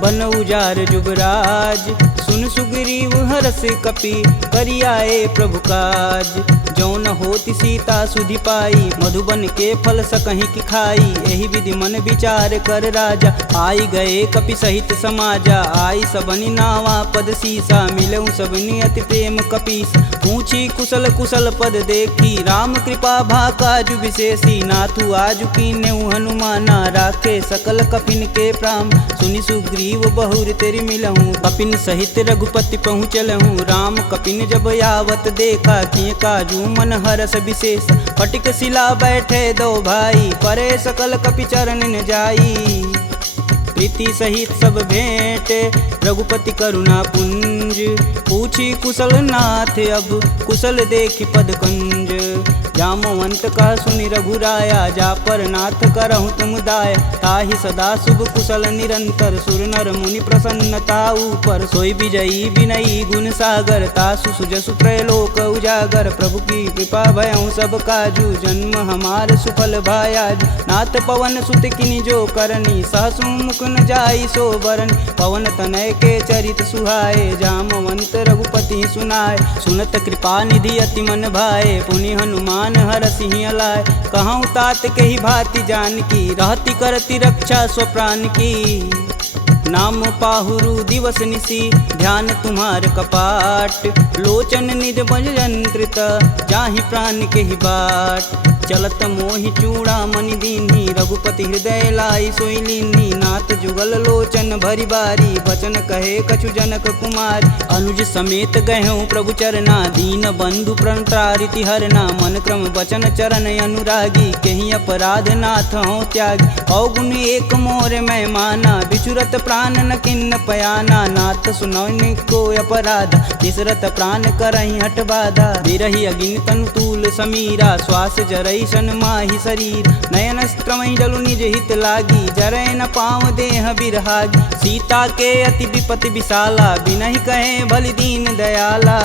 बन उजार जुगराज। सुन सुग्रीव हरस कपि करियाए प्रभु काज। जौन होति सीता सुधि पाई मधुबन के फल सकहीं की खाई। यही विधि मन विचार कर राजा आई गए कपि सहित समाजा। आई सबनि नावा पद सीसा मिलऊं सबनि अति प्रेम कपीस। पूछी कुशल कुशल पद देखी राम कृपा भाकाजु विशेषी। नाथु आजु कीन्हु हनुमाना राखे सकल कपिन के प्राम। सुनि सुग्रीव बहुर तेरी मिलहूँ कपिन सहित रघुपति पहुँचलहूँ। राम कपिन जब यावत देखा किए काजू मन हरस विशेष। फटिक शिला बैठे दो भाई परे सकल कपि चरण न जाई। प्रीति सहित सब भेंट रघुपति करुणा पुंज। पूछी कुशल नाथ अब कुशल देखि पद कुंज। जामवंत कह सुनि रघुराया, जा पर नाथ करहु तुम दाय। ताहि सदा शुभ कुशल निरंतर, सुर नर मुनि प्रसन्नता ऊपर। सोई विजयी विनयी गुण सागर, तासु सुजसु त्रैलोक उजागर। प्रभु की कृपा भयउ सब काजू, जन्म हमार सुफल भायाजू। नाथ पवन सुत किनि जो करनी, सहसु मुख न जाई सो बरन। पवन तनय के चरित सुहाए, जामवंत रघुपति सुनाय। सुनत कृपा निधि अति मन भाए, पुनि हनुमान हरषि लाय। कहूँ तात के ही भांति जानकी, रहती करती रक्षा स्वप्राण की। नाम पाहुरु दिवस निसी, ध्यान तुम्हार कपाट। लोचन निज बज यंत्रित, जाहि प्राण के ही बाट। चलत मोहि चूड़ामणि दीन्ही, रघुपति हृदय लाई सोई लीन्ही। नाथ जुगल लोचन भरी बारी, बचन कहे कछु जनक कुमार। अनुज समेत गहूँ प्रभु चरना, दीन बंधु प्रणतारिति हरना। मन क्रम बचन चरण अनुरागी, कहीं अपराध नाथ हो त्यागी। अवगुण एक मोर मैं माना, बिचुरत प्राण न किन्न पयाना। नाथ सुनौनि को अपराध, तिसरत प्राण करहि हठ बाधा। बिरहि अगिन तनु तूल समीरा, श्वास जरई सन माहि शरीर। नयन स्त्रमहि जलु निज हित लागी, जरै न पाँव देह बिरहागी। सीता के अति विपति विशाला, बिनहि कहे भलि दीन दयाला।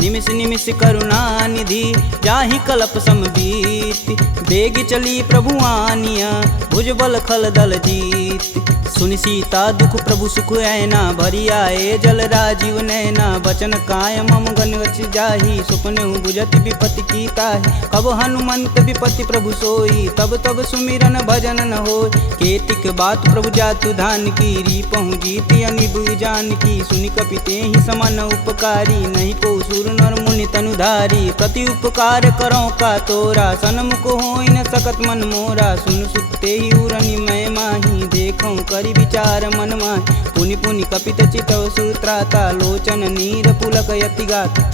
निमिष निमिष करुणा निधि, जाहि कल्प समबीत। बेग चली प्रभु आनिया, भुजबल खल दल जीत। सुनि सीता दुख प्रभु सुख ऐना, भरी आए जल राजीव नैना। बचन काय मम गन जाहि, सुपनेहु बुझति विपति की ताहि। कब हनुमंत विपति प्रभु सोई, तब तब सुमिरन भजन न होय। केतिक बात प्रभु जातु धान की, रीपहु जीति अनिबु जान की। सुनि कपि तेहि समन उपकारी, नहीं को सुर नर मुनि तनुधारी। प्रति उपकार करो का तोरा, सन्मुख होई न सकत मन मोरा। सुन सुते ही उरनि मैं माही, देखऊँ करि विचार मन माहि। पुनि पुनि कपित चितव सुत्राता, लोचन नीर पुलक यति गाता।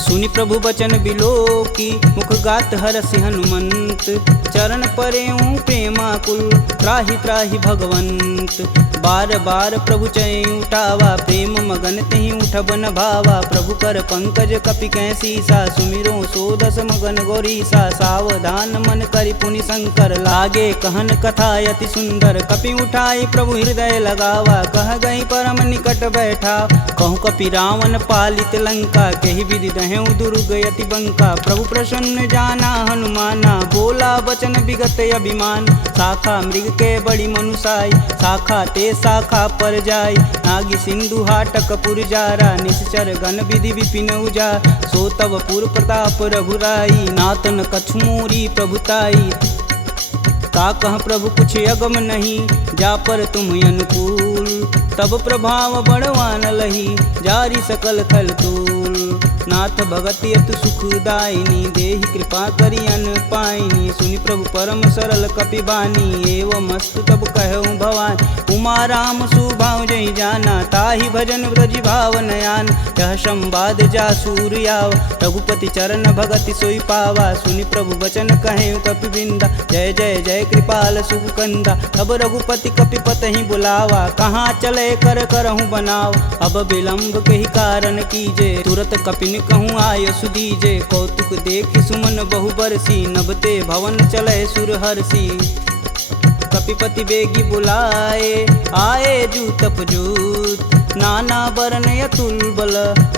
सुनि प्रभु बचन बिलोकी, मुख गात हरषि हनुमंत। चरण परेऊँ प्रेमाकुल, त्राहि त्राहि भगवंत। बार बार प्रभु चै उठावा, प्रेम मगन तेहि उठब न भावा। प्रभु कर पंकज कपि कै सीसा, सुमिरो सो दस मगन गौरीसा। सावधान मन करि पुनि शंकर, लागे कहन कथा यति सुंदर। कपि उठाई प्रभु हृदय लगावा, कह गई परम निकट बैठा। कहूँ कपि रावण पालित लंका, केहि विधि दहें दुर्ग यति बंका। प्रभु प्रसन्न जाना हनुमाना, बोला बचन विगत अभिमान। शाखा मृग के बड़ी मनुसाई, शाखा ते शाखा पर जाई। नागी सिंधु हाटक पुर जारा, निश्चर गण विधि विपिन उजा। सो तब पुर प्रताप रघुराई, नातन कछु मोरी प्रभुताई। का कह प्रभु कुछ अगम नहीं, जा पर तुम अनुकूल। तब प्रभाव बड़वान लही, जारी सकल खल तूल। नाथ भगति अतु सुखदायिनी, देहि कृपा करि अन पाइनी। सुनि प्रभु परम सरल कपि बानी, एवं अस्तु तब कहऊँ भवानी। उमा राम सुभाव जहि जाना, ताहि भजन ब्रज भाव नयान। यह संवाद जासूर याव, रघुपति चरण भगति सोई पावा। सुनि प्रभु बचन कहें कपि बिंदा, जय जय जय कृपाल सुख कंदा। तब रघुपति कपि पतहि बुलावा, कहाँ चले कर करहूँ बनाव। अब विलंब के ही कारण कीजे, तुरत कपिन कहूँ आय सुदीजे। कौतुक देखि सुमन बहु बरसी, नभते भवन चले सुर हर्षि। कपिपति बेगी बुलाए, आए जूतप जूत। नाना बरन अतुल बल,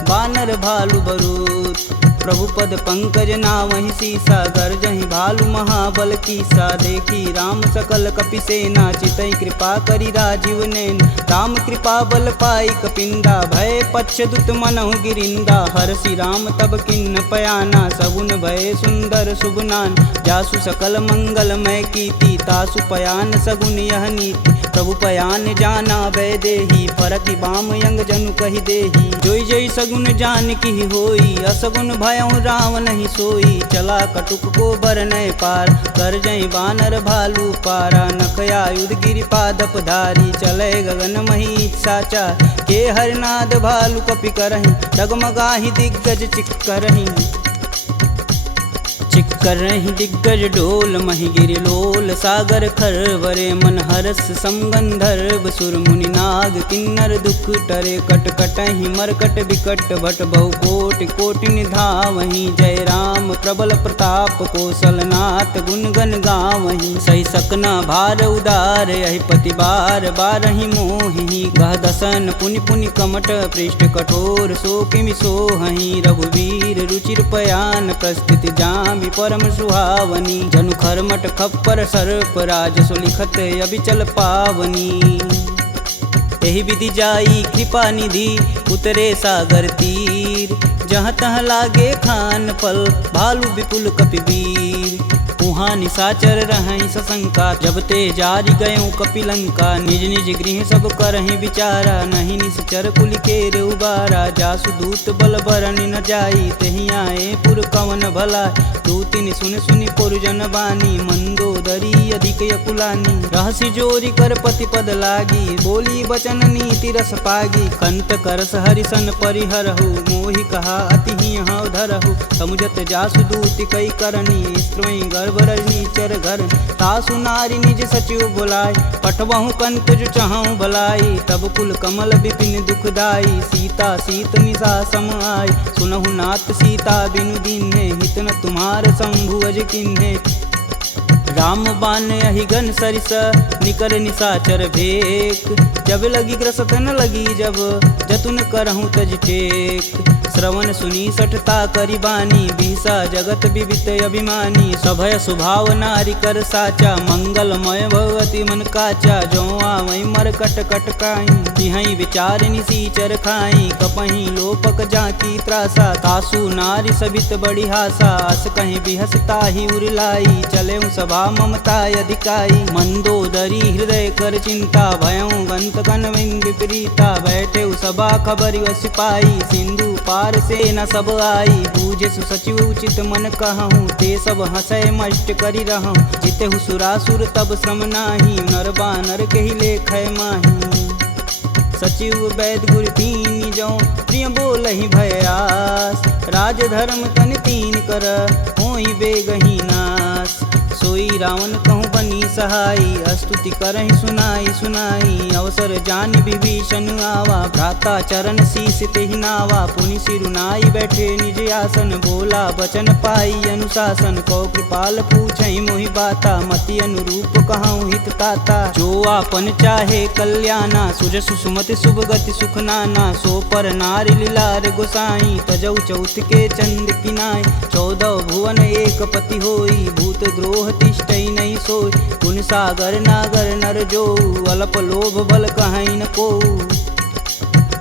बानर भालु बरूत। प्रभु पद पंकज नावहि सीसा, गर्जहि भालु महाबल कीसा। देखी राम सकल कपि सेना, चितई कृपा करि राजीव नैन। राम कृपा बल पाई कपिंदा, भय पश्चदुत मनहु गिरिंदा। हरषि राम तब किन्न पयाना, सगुन भय सुंदर शुभनान। जासु सकल मंगलमय कीर्ति, तासु पयान सगुन यह नीति। प्रभु पयान जाना भय देही, फरकि बाम यंग जनु कहि देही। जोई जोई सगुन जान की होई, असगुन भयउ राम नहीं सोई। चला कटुक को बरनय पार, कर जय बानर भालू पारा। नखया युध गिरि पादप धारी, चले गगन मही साचा। के हरनाद भालू कपि करहि, डगमगाहि दिग्गज चिक करहि। चिक्करहि दिग्गज डोल, महि गिरि लोल सागर खरवरे। मन हरस समगंधर्व सुर मुनि नाग, किन्नर दुख टरे। कट कटहि मरकट विकट, भट बहु कोटि कोटि निधावहि। जय राम राम प्रबल प्रताप कौशलनाथ गुण गण गावहीं सही सकना भार उदार यही पति बार बारहि मोहि गह दसन पुनि पुनि कमट पृष्ठ कठोर सो किमि सोहहीं रघुवीर रुचिर पयान प्रस्थित जामि परम सुहावनी जनु खरमट खप्पर सर्प राज सुलिखत अबिचल पावनी एहि विधि जाई कृपा निधि उतरे सागर तीर जहाँ तहाँ लागे खान फल भालू विपुल कपिवीर उहाँ निशाचर रहहीं सशंका जब ते जारी गयों कपिलंका निज निज गृह सब करहीं विचारा नहीं निश्चर कुल केर उबारा जासु दूत बल बरन न जाई तेहि आए पुर कवन भला दूतिन सुन सुनि पुरजन बानी मंदोदरी अधिक यकुलानी रहसि जोरी कर पति पद लागी बोली बचन नीति रस पागी कंत करस हरिसन परिहरहु मोहि कहा अति ही हव धरहु समुझत जासु दूति कई करनी स्त्रोई गर्भ रजनी चर घर तासु नारी निज सचिव बुलाय पठवहु कंत जो चहु भलाई तब कुल कमल विपिन दुखदाई सीता सीत निशा सम आय सुनहु नाथ सीता बिनु दीन्हे हित न तुम्हार शंभु अज किन्हे राम बान अहिगन सरिस निकर निशाचर भेक जब लगी ग्रसत न लगी जब जतुन करहूँ तज टेक श्रवण सुनी सठता करी बानी बीसा जगत विवित अभिमानी सभय सुभाव नारी कर साचा मंगलमय भगवती मन काचा जो आवई मर कट कट काई तिहई विचार निसीचर खाई कपही लोपक जाकी त्रासा तासु नारी सबित बड़ी हासा अस कहीं बिहसता ही उरलाई चले सभा ममता अधिकाई मंदोदरी हृदय कर चिंता भयं गंत कन विपरीता बैठे सभा खबर सिपाही सिंधु पार से न सब आई बूझे सुसचिव उचित मन कहूँ ते सब हंसय मष्ट करी रहूँ जिते सुरासुर तब श्रम नाही नर बानर के ही लेख माही सचिव वैद गुरु तीन जो प्रिय बोल ही भयास राज धर्म तन तीन कर होई बेगही नास सोई रावण कहूँ बनी सहाई अस्तुति करहि सुनाई सुनाई अवसर जान विभीषण आवा भ्राता चरण शीस तेहि नावा पुनि सिरुनाई बैठे निज आसन बोला बचन पाई अनुशासन कौ कृपाल पूछई मोहि बाता मति अनुरूप कहूँ हित ताता जो आपन चाहे कल्याणा सुजसु सुमति शुभ गति सुख नाना सो पर नारी लीलार गोसाई तजौ चौथ के चंद किनाई 14 भुवन एक पति होई भूत द्रोह तिष्ठई नहीं सोई गुण सागर नागर नर जो अल्प लोभ बल कहीं न को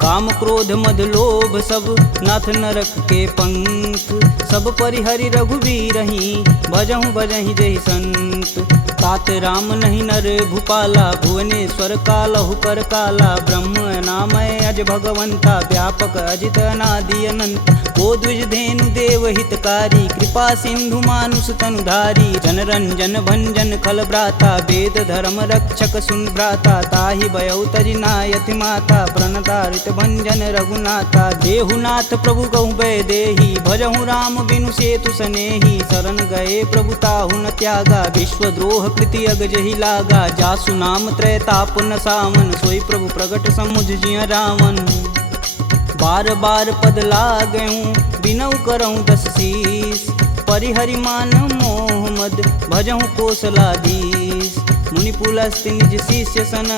काम क्रोध मद लोभ सब नाथ नरक के पंख सब परिहरि रघुवीर ही भजहु भजहि जहि संत तात राम नहीं नर भूपाला भुवनेश्वर कालहु कर काला ब्रह्म नामय अज भगवंता व्यापक अजित अनादि अनंत को द्विज धेनु देव हितकारी कृपा सिंधु मानुष तनुधारी जन रंजन भंजन खल भ्राता वेद धर्म रक्षक सुन भ्राता ताहि भयउ तजि नायति माता प्रणतारित भंजन रघुनाथा देहुनाथ प्रभु कहु भय देहि भजहु राम बिनु सेतु सनेहि शरण गए प्रभु ताहु न त्यागा विश्वद्रोह कृति अग जहि लागा जासु नाम त्रैताप न सावन सोई प्रभु प्रगट समुझ जिय रावण बार बार पद लागऊं बिनऊ करऊं 10 शीस परिहरि मान मोह मद भजहु कौशलाधीश मुनि पुलस्त्य निज शिष्य सन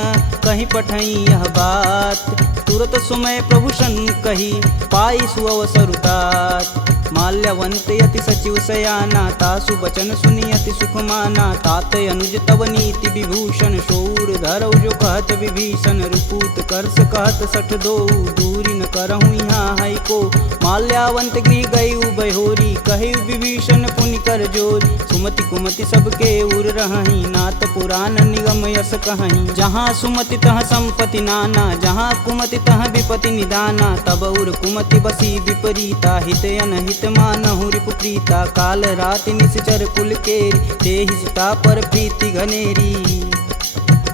कहीं पठई यह बात तुरत सुमय प्रभु सन कही पाई सुअवसरुतात माल्यवंत यति सचिव सयाना तासु बचन सुनी अति सुख माना तात अनुज तव नीति विभूषण शौर धरऊ जो कहत विभीषण रुपूत करस कहत सठ दो दूरी न करहूँ यहाँ है को माल्यावंत गृह गई बहोरी कहे विभीषण पुनि कर जोर सुमति कुमति सबके उर रही नाथ पुराण निगम यस कहीं जहाँ सुमति तह संपत्ति नाना जहाँ कुमति तह विपति निदाना तब उर कुमति बसी विपरीता हित अनहित मानहु रिपु प्रीता काल राति निश्चर कुल केरी तेहि सीता पर प्रीति घनेरी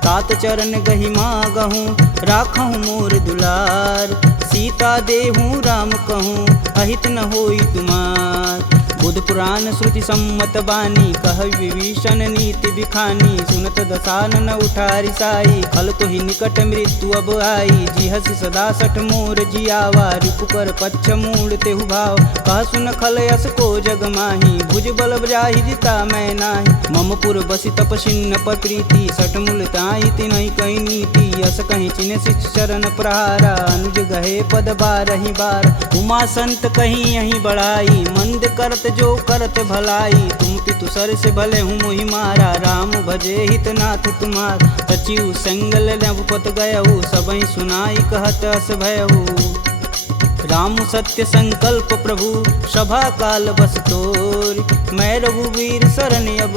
तात चरण गहि मागहूँ राखहूँ मोर दुलार सीता देहूँ राम कहूँ अहित न होई तुमार बुध पुराण श्रुति सम्मत बानी, कह विभीषण नीति बिखानी। सुनत दसानन उठारी साई, खल तो ही निकट मृत्यु अब आई। जी हसी सदा सठ मोर जियावा, रिपु कर पच्छ मूड तेहु भाव। कह सुन खल यस को जग माही, भुज बल जाहि जिता मैं नाही। मम पुर बसी तपसिन्न पर प्रीति, सठ मूल ताहि तिनहि कही नीति। यस कहीं चिन्ह शिष्य चरण प्रहारा, अनुज गहे पद बारहि बार। उमा संत कहीं यहीं बढ़ाई, मंद करत जो करत भलाई। तुम पितु सर से भले हूँ मोहि मारा, राम भजे हितनाथ तुम्हार। सचिव संगल नवपत गयहु, सबहि सुनाई कहत अस भयहु। राम सत्य संकल्प प्रभु, सभा काल बस तोरि। मैं रघुवीर शरण अब,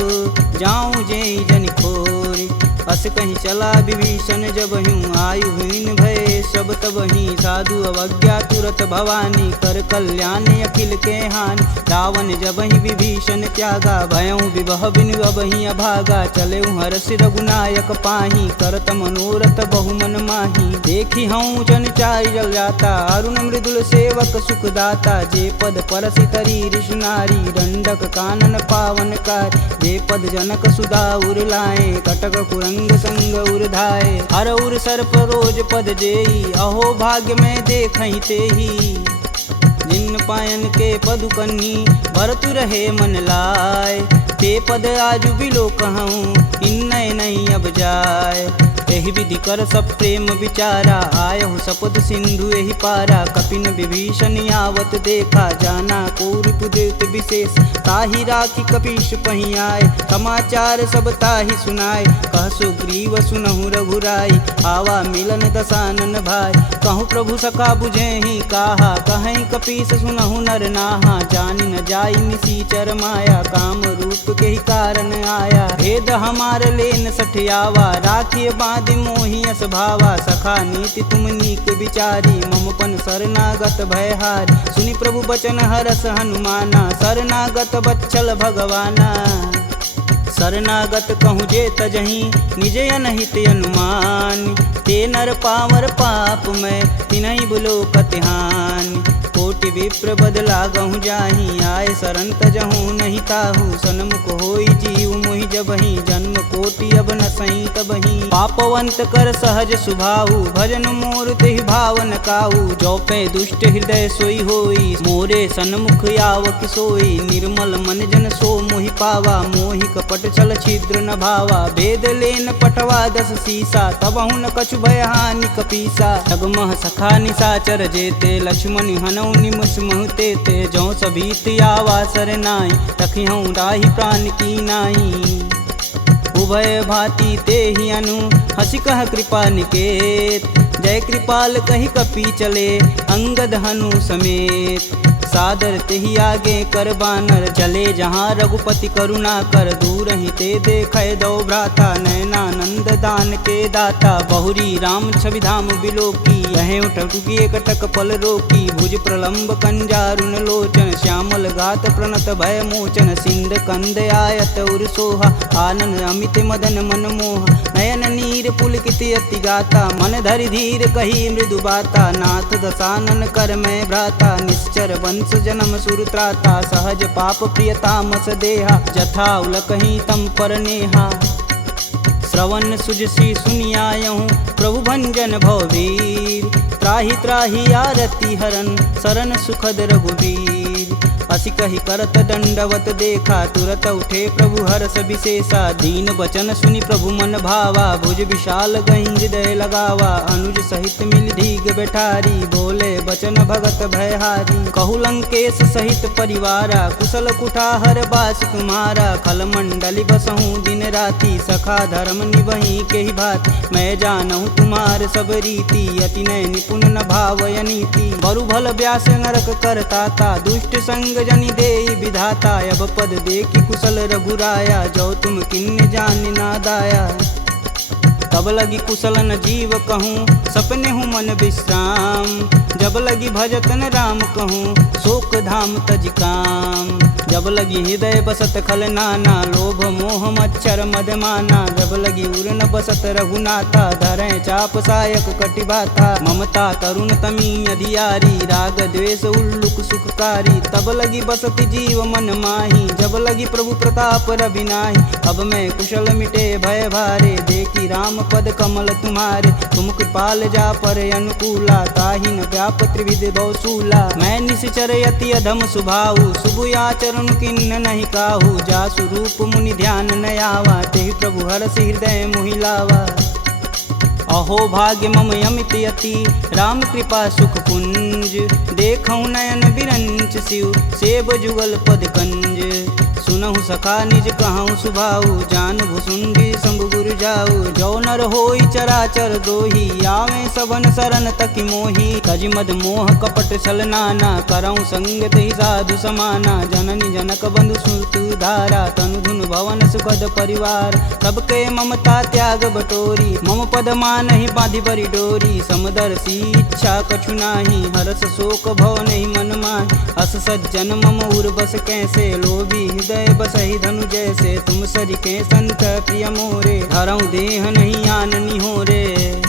जाऊं जेहि जन खोरि। अस कहीं चला विभीषण जब हूँ, आयु हीन भय सब तबहि। साधु अवज्ञा तुरत भवानी, कर कल्याण अखिल के हानि। रावण जब ही विभीषण त्यागा, भयउ विभह बिनु अबहि अभागा। चले हर्षि रघुनायक पाही, करत मनोरथ बहुमन माही। देखी हूँ जन चारि जल जाता, अरुण मृदुल सेवक सुखदाता। जे पद परसि तरी ऋषुनारी, दंडक कानन पावन कार। जे पद जनक सुधा उर लाए, कटक कुरंग संग उर्धाए। हर उर सर्प रोज पद जेई, अहो भाग्य में देखहि तेहि। जिन पायन के पदु कन्ही, भरतु रहे मन लाय। ते पद आजु बिलो कहूँ, इन्नय नहीं अब जाय। एहि विधि कर सब प्रेम विचारा, आयहु सपद सिंधु एहि पारा। कपिन विभीषण आवत देखा, जाना कौरपुदेत विशेष। ताहि राखी कपीश पहि आए, समाचार सब ताहि सुनाए। कह सुग्रीव सुनहु रघुराई, आवा मिलन दसानन भाई। कहूँ प्रभु सखा बुझेहि काहा, कहीं कपीस सुनहु नर नाहा। जानि न जाई निसीचर माया, काम रूप के ही कारण आया। भेद हमार लेन सठियावा, राखिय बांधि मोहि अस भावा। सखा नीति तुम नीक विचारी, मम पन शरणागत भयहारी। सुनि प्रभु बचन हरस हनुमाना, शरणागत बच्चल भगवाना। शरणागत कहूँ जे तजहि, निज अनहित अनुमान। ते नर पावर पाप में, तिनहि बुलोकत हानि। कोटि विप्र बदला गहूँ जाहि, आए शरण तजहूँ नहीं ताहू। सन्मुख होई जीव मोहि जबहि, जन्म कोटि अब न सही तबहि। पापवंत कर सहज सुभाऊ, भजन मोर तेहि भावन काऊ। जो पे दुष्ट हृदय सोई होई, मोरे सन्मुख आव किसोई। निर्मल मन जन सो मोहि पावा, मोहि कपट छल छिद्र न भावा। भेद लेन पटवा दस सीसा, तबहु न कछु भय हानि कपीसा। जगमह सखा निसाचर जेते, लक्ष्मण हनौ निमस महते ते। जौ सभीत आवा सरनाई, रखिहूँ राहि प्राण की नाई। उभय भांति ते ही अनु, हसी कह कृपा निकेत। जय कृपाल कही कपी चले, अंगद हनु समेत। सादर तेहि आगे कर बानर, चले जहाँ रघुपति करुणा कर। दूर ही ते देखै दो भ्राता, नयनानंद दान के दाता। बहुरी राम छवि धाम बिलोकी, यहीं उठुकी एकटक पल रोकी। भुज प्रलंब कंजारुन लोचन, श्यामल गात प्रणत भय मोचन। सिंध कंद आयत उर सोहा, आनन अमित मदन मन मोह। नयन नीर पुलकित अति गाता, मन धरि धीर कही मृदु बाता। नाथ दसानन कर मैं भ्राता, निश्चर वंश जन्म सुरत्राता। सहज पाप प्रियतामस देहा, जथा उलकहि तम पर नेहा। श्रवण सुजसी सुनियायहूँ, प्रभु भंजन भववीर। त्राहि त्राहि आरती हरन, शरण सुखद रघुवीर। असी कही करत दंडवत देखा, तुरत उठे प्रभु हर्ष विशेषा। दीन वचन सुनि प्रभु मन भावा, भुज विशाल गहि हृदय लगावा। अनुज सहित मिल धीग बैठारी, बोले बचन भगत भयहारी। कहु लंकेश सहित परिवारा, कुशल कुठाहर बास तुम्हारा। खल मंडली बसहूँ दिन राति, सखा धर्म निबहि के ही भात। मैं जानहूँ तुम्हार सब रीति, अति नय निपुण न भावय नीति। बरु भल व्यास नरक करताता, दुष्ट संग जनि देई विधाता। अब पद देखी कुशल रघुराया, जो तुम किन्ने जान ना दाया। तब लगी कुशल न जीव कहूँ, सपने हूँ मन विश्राम। जब लगी भजतन राम कहूँ, शोक धाम तज काम। जब लगी हृदय बसत खल नाना, लोभ मोह मच्छर मदमाना। जब लगी उर न बसत रघुनाथा, धरे चाप सायक कटिबाथा। ममता तरुण तमी अधियारी, राग द्वेष उल्लुक सुखकारी। तब लगी बसत जीव मन माही, जब लगी प्रभु प्रताप रविनाही। अब मैं कुशल मिटे भय भारे, देखी राम पद कमल तुम्हारे। तुम कृपाल जा पर अनुकूला, ताहि न व्याप त्रिविध बहुसूला। मैं निश्चर यति अधम सुभाऊ, शुभ आचरण किन्न नहीं काहू। जासु रूप मुनि ध्यान न आवा, तेहि प्रभु हरषि हृदय मोहि लावा। अहो भाग्य मम यमित यति, राम कृपा सुख कुंज। देखऊँ नयन बिरंच शिव, सेब जुगल पद कंज। सुनहु सखा निज कहूँ सुभाऊ, जान भुसुंडी शंभु गुरु जाऊ। जो नर होई चराचर द्रोही, आवे सबन शरण तकी मोही। तज मद मोह कपट छल नाना, करऊँ संग तेहि साधु समाना। जननी जनक बंधु सुत धारा, तनु धुन भवन सुखद परिवार। सबके ममता त्याग बटोरी, मम पद मानहि बांधि बरी डोरी। समदर्शी इच्छा कछु नाही, हरस शोक भव नहीं मन माहि। अस सज्जन मम उर बस कैसे, लोभी हृदय बसहि धनु जैसे। तुम सरिके संत प्रिय मोरे, धरऊँ देह नहीं आननी हो रे।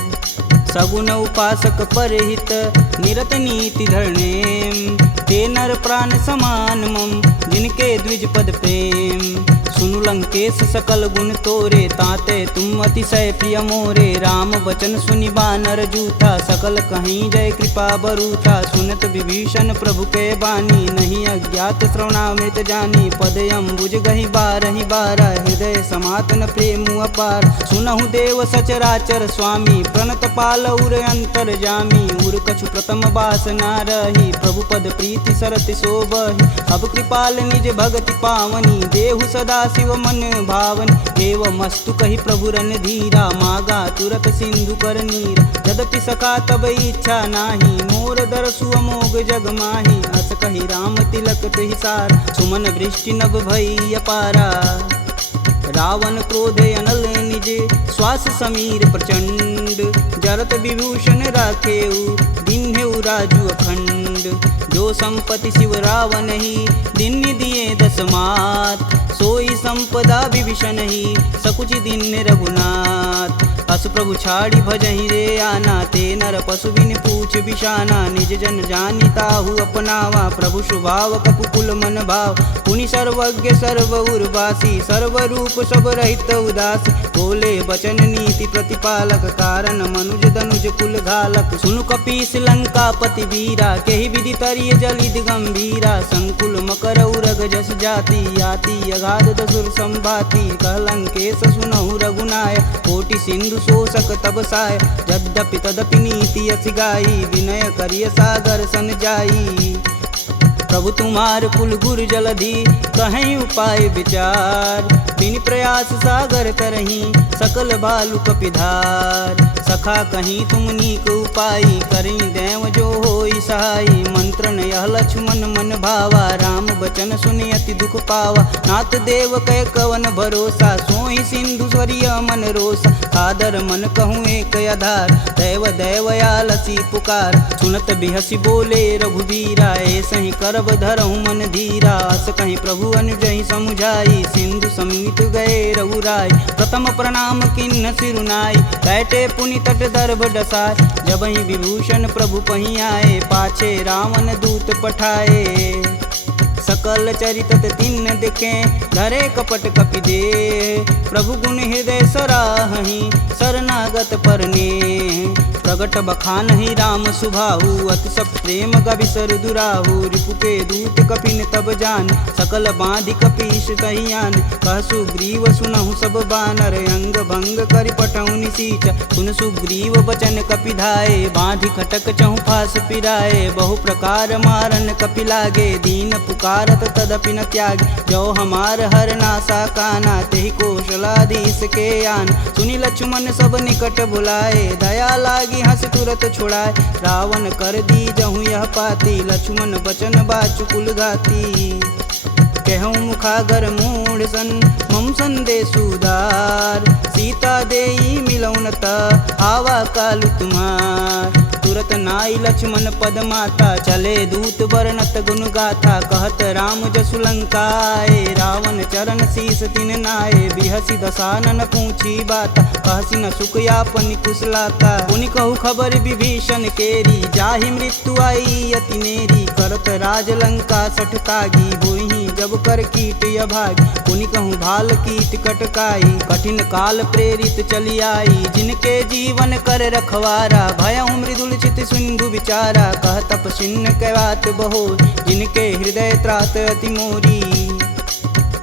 सगुन उपासक परहित, निरत नीति धरणेम। ते नर प्राण समान मम, जिनके द्विज पद प्रेम। सुनु लंकेश सकल गुण तोरे, ताते तुम अतिशय प्रिय मोरे। राम बचन सुनि बानर जूथा, सकल कहीं जय कृपा बरूथा। सुनत विभीषण प्रभु के बानी, नहीं अज्ञात श्रवणामृत जानी। पद अम्बुज गहि बारहि बारा, हृदय समातन प्रेम अपार। सुनहु देव सचराचर स्वामी, प्रणत पाल उर अंतर जामी। उर कछु प्रथम बास ना रही, प्रभु पद प्रीति सरति शोभहि। अब कृपाल निज भगति पावनी, देहु सदा शिव मन भावनी। एवमस्तु कहि प्रभु रन धीरा, मागा तुरत सिंधु कर नीर। यद्यपि सखा तब इच्छा नाही, मोर दरसु अमोघ जग माही। अस कहि राम तिलक तुहि सार, सुमन वृष्टि नभ भई अपारा। रावण क्रोधे अनल निज, श्वास समीर प्रचंड। जरत विभूषण राखेऊ, दिन्हेऊ राजु अखंड। जो संपत्ति शिव रावण ही, दिन दिए दस मात। सोई संपदा विभीषण ही, सकुच दिन रघुनाथ। अस प्रभु छाड़ी भजहि रे आना, ते नर पशु बिन पूछ बिशाना। निज जन जानि ताहु अपनावा, प्रभु स्वभाव कपुकुल मन भाव। पुनि सर्वज्ञ सर्व उर्वासी, सर्वरूप सब रहित उदासी। बोले बचन नीति प्रतिपालक, कारण मनुज धनुज कुल घालक। सुनु कपीस लंकापति वीरा, केहि विधि तरिय जलिद गंभीरा। संकुल मकर उरग जस जाति, याति अगाध दसुर संभाति। कहलंकेश सुनहु रघुनाय, कोटि सिंधु शोषक तब साय। यद्यपि तदपि नीति यस गाई, विनय करिय सागर सन जाई। प्रभु तुम्हार कुल गुर जलधि, कहीं उपाय विचार। बिन प्रयास सागर तरही, सकल भालु कपिधार। सखा कहीं तुम नीक उपाय, करी देव जो होई सहाई। मंत्रन यह लक्ष्मण मन भावा, राम बचन सुनि अति दुख पावा। नाथ देव कह कवन भरोसा, सोहि सिंधु स्वरिय मन रोसा। आदर मन कहूँ एक आधार, दैव दैवयालसी पुकार। सुनत बिहसी बोले रघुबीरा, ऐसहि करब धरहु मन धीरा। अस कहीं प्रभु अनुजहि समुझाई, सिंधु समीत गए रघुराय। प्रथम प्रणाम किन्न सिरुनाई, बैठे पुनि तट दर्भ डसाय। जबहि विभूषण प्रभु पहीं आए, पाछे रावण दूत पठाए। सकल चरित तिन्न दिखे, धरे कपट कपि दे। प्रभु गुण हृदय सराहि, शरणागत परने। प्रगट बखानहि राम सुभाहु, अति सब प्रेम गविसर दुराहु। रिपु के दूत कपिन तब जान, सकल बांधि कपीश तहियान। कह सुग्रीव सुनहु सब बानर, अंग भंग करि पठौं निसीच। सुन सुग्रीव बचन कपि धाये, बांधि खटक चहु फास पिराए। बहु प्रकार मारन कपि लागे, दीन पुकारत तदपि न त्याग। जो हमार हर नासा काना, तेहि कौशलाधीश के आन। सुनि लक्ष्मण सब निकट बुलाए, दया लागी हंस तुरत छुड़ाए। रावण कर दी जहूँ यह पाती, लक्ष्मण बचन बाचु कुल घाती। कहूँ मुखागर मूढ़ सन, मम संदेश उदार। सीता देई मिलौन त, आवा कालु तुम्हार। तुरत नाई लक्ष्मण पद माता, चले दूत बरनत गुण गाथा, कहत राम जसु लंकाए, रावण चरण शीस तिन नाये, बिहसी दसानन पूछी बाता, कहसी न सुख यापन कुशलाता, पुनि कहु खबर विभीषण केरी, जाहि मृत्यु आई अति नेरी, करत राज लंका सठ तागी, भूहि जब कर कीट अभागी, पुनि कहूँ भाल कीट कटकाई, कठिन काल प्रेरित चली आई, जिनके जीवन कर रखवारा, भयउ मृदुल चित सिंधु विचारा, कह तपसिन्न कै बात बहो, जिनके हृदय त्रात अति मोरी,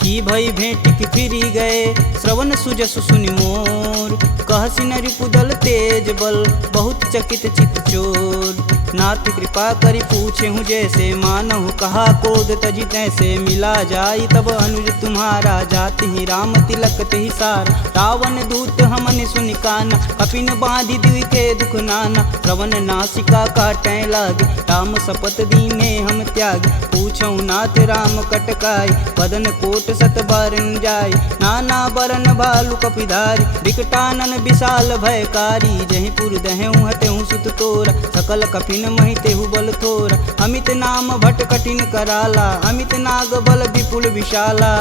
की भई भेंट की फिरी गए, श्रवण सुजसु सुनि मोर, कहसी न रिपुदल तेज बल, बहुत चकित चित चोर, नाथ कृपा करि पूछे हूँ जैसे, मानहु कहा कोद तजि तैसे, मिला जाई तब अनुज तुम्हारा, जाति ही राम तिलक तेहि सारा, रावण दूत हमन सुनि काना, कपिन बांधि दिवि के दुख नाना, श्रवण नासिका काटै लागे, राम शपथ दीने हम त्याग, पूछऊ नाथ राम कटकाई, बदन कोट सत बारन जाय, नाना बरन भालु कपिधारी, विकटानन विशाल भयकारी, जहि पुर दहु हतेहु सुत तोरा, सकल कपिन महितेहु बल थोरा, अमित नाम भट कठिन कराला, अमित नाग बल विपुल विशाला,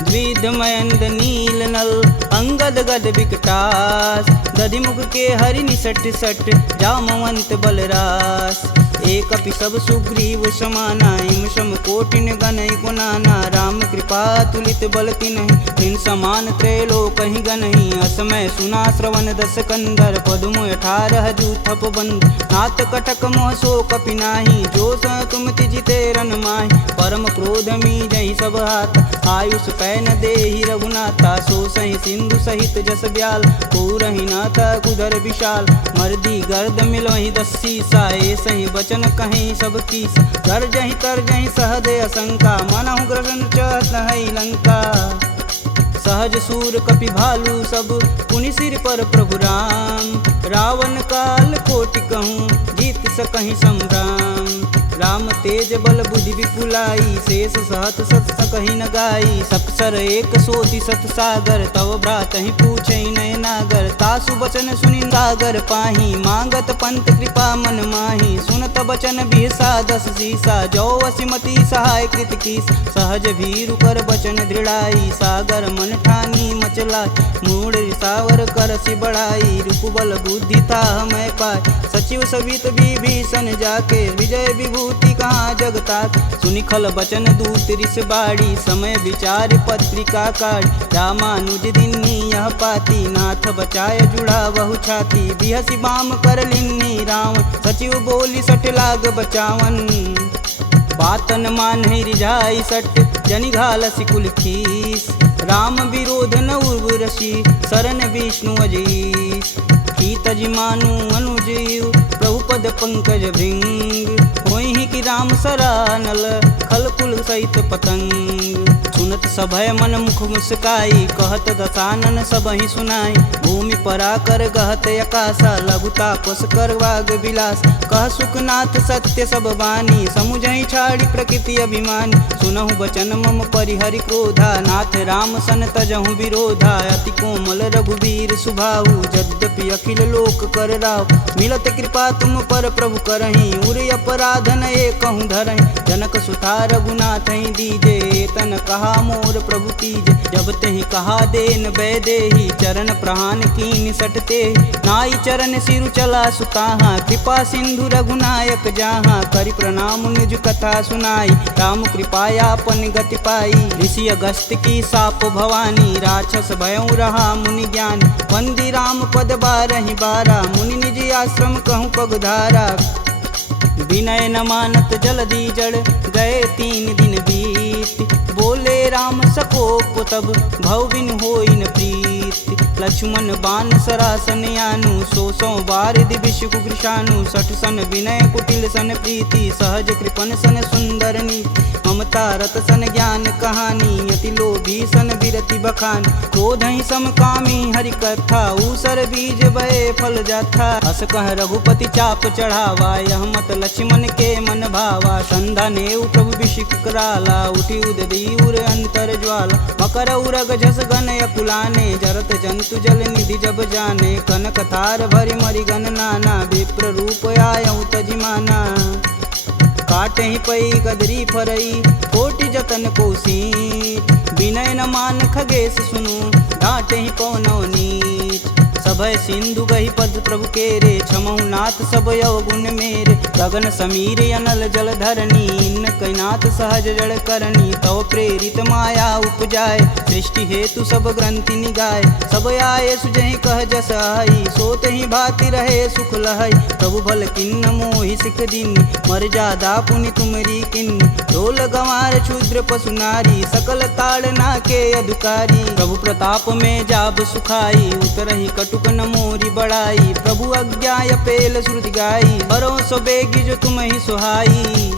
द्विध मयंद नील नल, अंगद गद विकटास, दधिमुख के हरि निसट सट, जामवंत बलरास, एक अपि सब सुग्रीव समाना, इम सम कोटिन गनई गुनाना, राम कृपा तुलित बल तिन्हि, तिन समान त्रैलोक कहीं गनहि, असमय सुना श्रवण दस कंदर, पदुम 18 जूथप बंद, नाथ कटक मोह सो कपि नाही, जो स तुम तिजिते रन माहि, परम क्रोध मी जहि सब हाथ, आयुष पैन देहि रघुनाथा, सो सहि सिंधु सहित जस ब्याल, पूरहि नाथा कुधर विशाल, मर्दी गर्द मिलोहि 10 सीसा, सही बचन कहीं सब कीस, गर्जहि तरजहि सहदे असंका, मनहु ग्रसन चहत है लंका, सहज सूर कपि भालू सब, पुनि सिर पर प्रभु राम, रावण काल कोटि कहूँ, जीत सकहि संग्राम, राम तेज बल बुद्धि विपुलाई, शेष सहत सत सकहि न गाई, सकसर एक सोति सत सागर, तव भ्रात ही पूछै नय नागर, तासु बचन सुनि सागर पाही, मांगत पंत कृपा मन माही, सुनत बचन बिहसा 10 सीसा, जो वसिमती सहाय कृत कीस, सहज भीरु कर बचन दृढ़ाई, सागर मन ठानी मचला, मूढ़ सावर करसि बढ़ाई, रूप बल बुद्धि था मैं पाय, सचिव सवित विभीषण जाके, विजय विभूति कहाँ जगता, सुनि खल बचन दूत रिस बाड़ी, समय विचार पत्रिका काढ़, रामानुज दिन्नी यह पाती, नाथ बचाय जुड़ा बहु छाती, बिहसी बाम कर लिन्नी रावण, सचिव बोली सठ लाग बचावन, बातन मान रिझाई सट, जनि घालसि कुल खीस, राम विरोध न उर्वरसी, शरण विष्णु अजीस, की तज मानु अनुजीव, प्रभु पद पंकज भृंग, होहि कि राम सरानल, खल कुल सहित पतंग, सुनत सभय मन मुख मुस्काई, कहत दसानन सबहि सुनाई, भूमि परा कर गहत आकाशा, लघु तापस कर वाग विलास, कह सुखनाथ सत्य सब बानी, समुझहि छाड़ी प्रकृति अभिमानी, सुनहु बचन मम परिहरि क्रोधा, नाथ राम सन तजहु विरोधा, अति कोमल रघुवीर सुभाहु, यद्यपि अखिल लोक कर राव, मिलत कृपा तुम पर प्रभु करहि, उर अपराधन एकहु धरहि, जनक सुता रघुनाथ दीजे, तन कहा मोर प्रभु तीज, जब तेहि कहा देन बैदेही, चरण प्रहान कीन सटते, नाई चरण सिरु चला सुताहा, कृपा सिंधु रघुनायक जहाँ, करि प्रणाम निज कथा सुनाई, राम कृपायापन गति पाई, ऋषि अगस्त की साप भवानी, राक्षस भयउ रहा मुनि ज्ञान, वंदी राम पद 12 मुनि निज आश्रम कहूँ पगधारा, विनय न मानत जलधि जड़, गए 3 दिन बीत, बोले राम सकोप तब, भव बिन होई न प्रीत, लक्ष्मण बाण सरासन यानु, 100 बार दिविश कुकृशानु, 60 सन विनय कुटिल सन प्रीति, सहज कृपन सन सुंदर नीति, ममता रत सन ज्ञान कहानी, अति लोभी सन बिरति बखान। क्रोध ही समकामी हरि कथा, ऊसर बीज बये फल जाथा। अस कह रघुपति चाप चढ़ावा, यह मत लक्ष्मण के मन भावा। संधा नेउ प्रभु विषिक कराला, उठी उदरी उर अंतर ज्वाला। मकर उरग जस गन अकुलाने, जरत जंतु जल निधि जब जाने। कनक थार भरि मरि गन नाना, विप्र रूप आयउ तजिमाना। काटे ही पई गदरी फरई, कोटि जतन कोसीट। विनय न मान खगेश सुनु, डांटे ही पौनौ नीच। सभय सिंधु गही पद प्रभु केरे, छमहु नाथ सब यवगुण मेरे। गगन समीर अनल जल धरनी, इन कैनाथ सहज जड़ करनी। तव प्रेरित माया उपजाय, सृष्टि हेतु सब ग्रंथि निगाय। सब आये सुजहि कह जस आई, सोत ही भाति रहे सुख लहई। प्रभु भल किन्न मोहि सिख दीनी, मर्यादा पुनि तुमरी किन्नी। ढोल गंवार क्षुद्र पशु नारी, सकल ताड़ना के अधिकारी। प्रभु प्रताप में जाब सुखाई, उतरहि कटुक न मोरी बड़ाई। प्रभु आज्ञा पेल श्रुति गाई, बरो सो बेगी जो तुम ही सुहाई।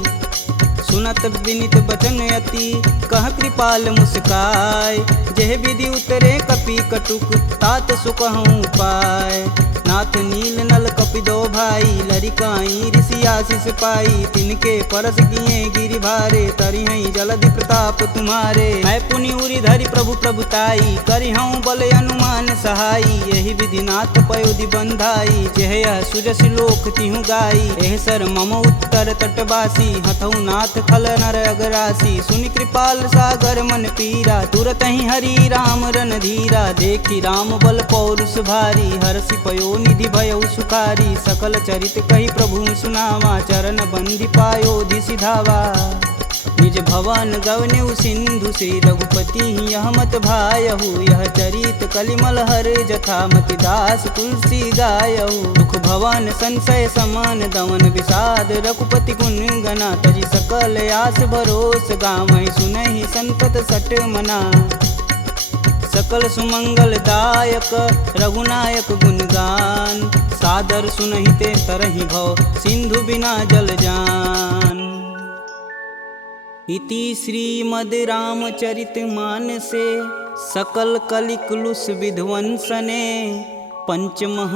सुनत विनित बचन अति, कह कृपाल मुस्काय। जेह विधि उतरे कपि कटुक, तात सुकहूँ पाय। नाथ नील नल कपि दो भाई, लरिकाई ऋषि आशीष पाई। तिनके परस किए गिरि भारे, तरिहै जलधि प्रताप तुम्हारे। मैं पुनि उरि धरि प्रभु प्रभुताई, करिहऊँ बल अनुमान सहाई। यही विधि नाथ पयोधि बंधाई, जेह यह सुजस लोक तिहु गाई। एह सर मम उत्तर तटवासी, हथऊ नाथ खल नर अगरासी। सुनि कृपाल सागर मन पीरा, तुरत ही हरि राम रन धीरा। देखी राम बल पौरुष भारी, हरषि पयो निधि भयउ सुखारी। सकल चरित कही प्रभु सुनावा, चरण बंधि पायोधि सिधावा। निज भवन गवनेउ सिंधु से, रघुपति यह मत भायहु। यह चरित कलिमल हर जथा, मति दास तुलसी गायहु। दुख भवन संशय समान, दमन विषाद रघुपति गुण गना। तजि सकल आस भरोस, गावहि सुनहि संतत सट मना। सकल सुमंगल दायक रघुनायक गुणगान, सादर सुनहि ते तरहि भव, सिंधु बिना जल जान। इति श्रीमद् रामचरित मानसे, सकल कलिकुलुष विध्वंसने। पंचमः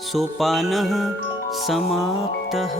सोपानः समाप्तः।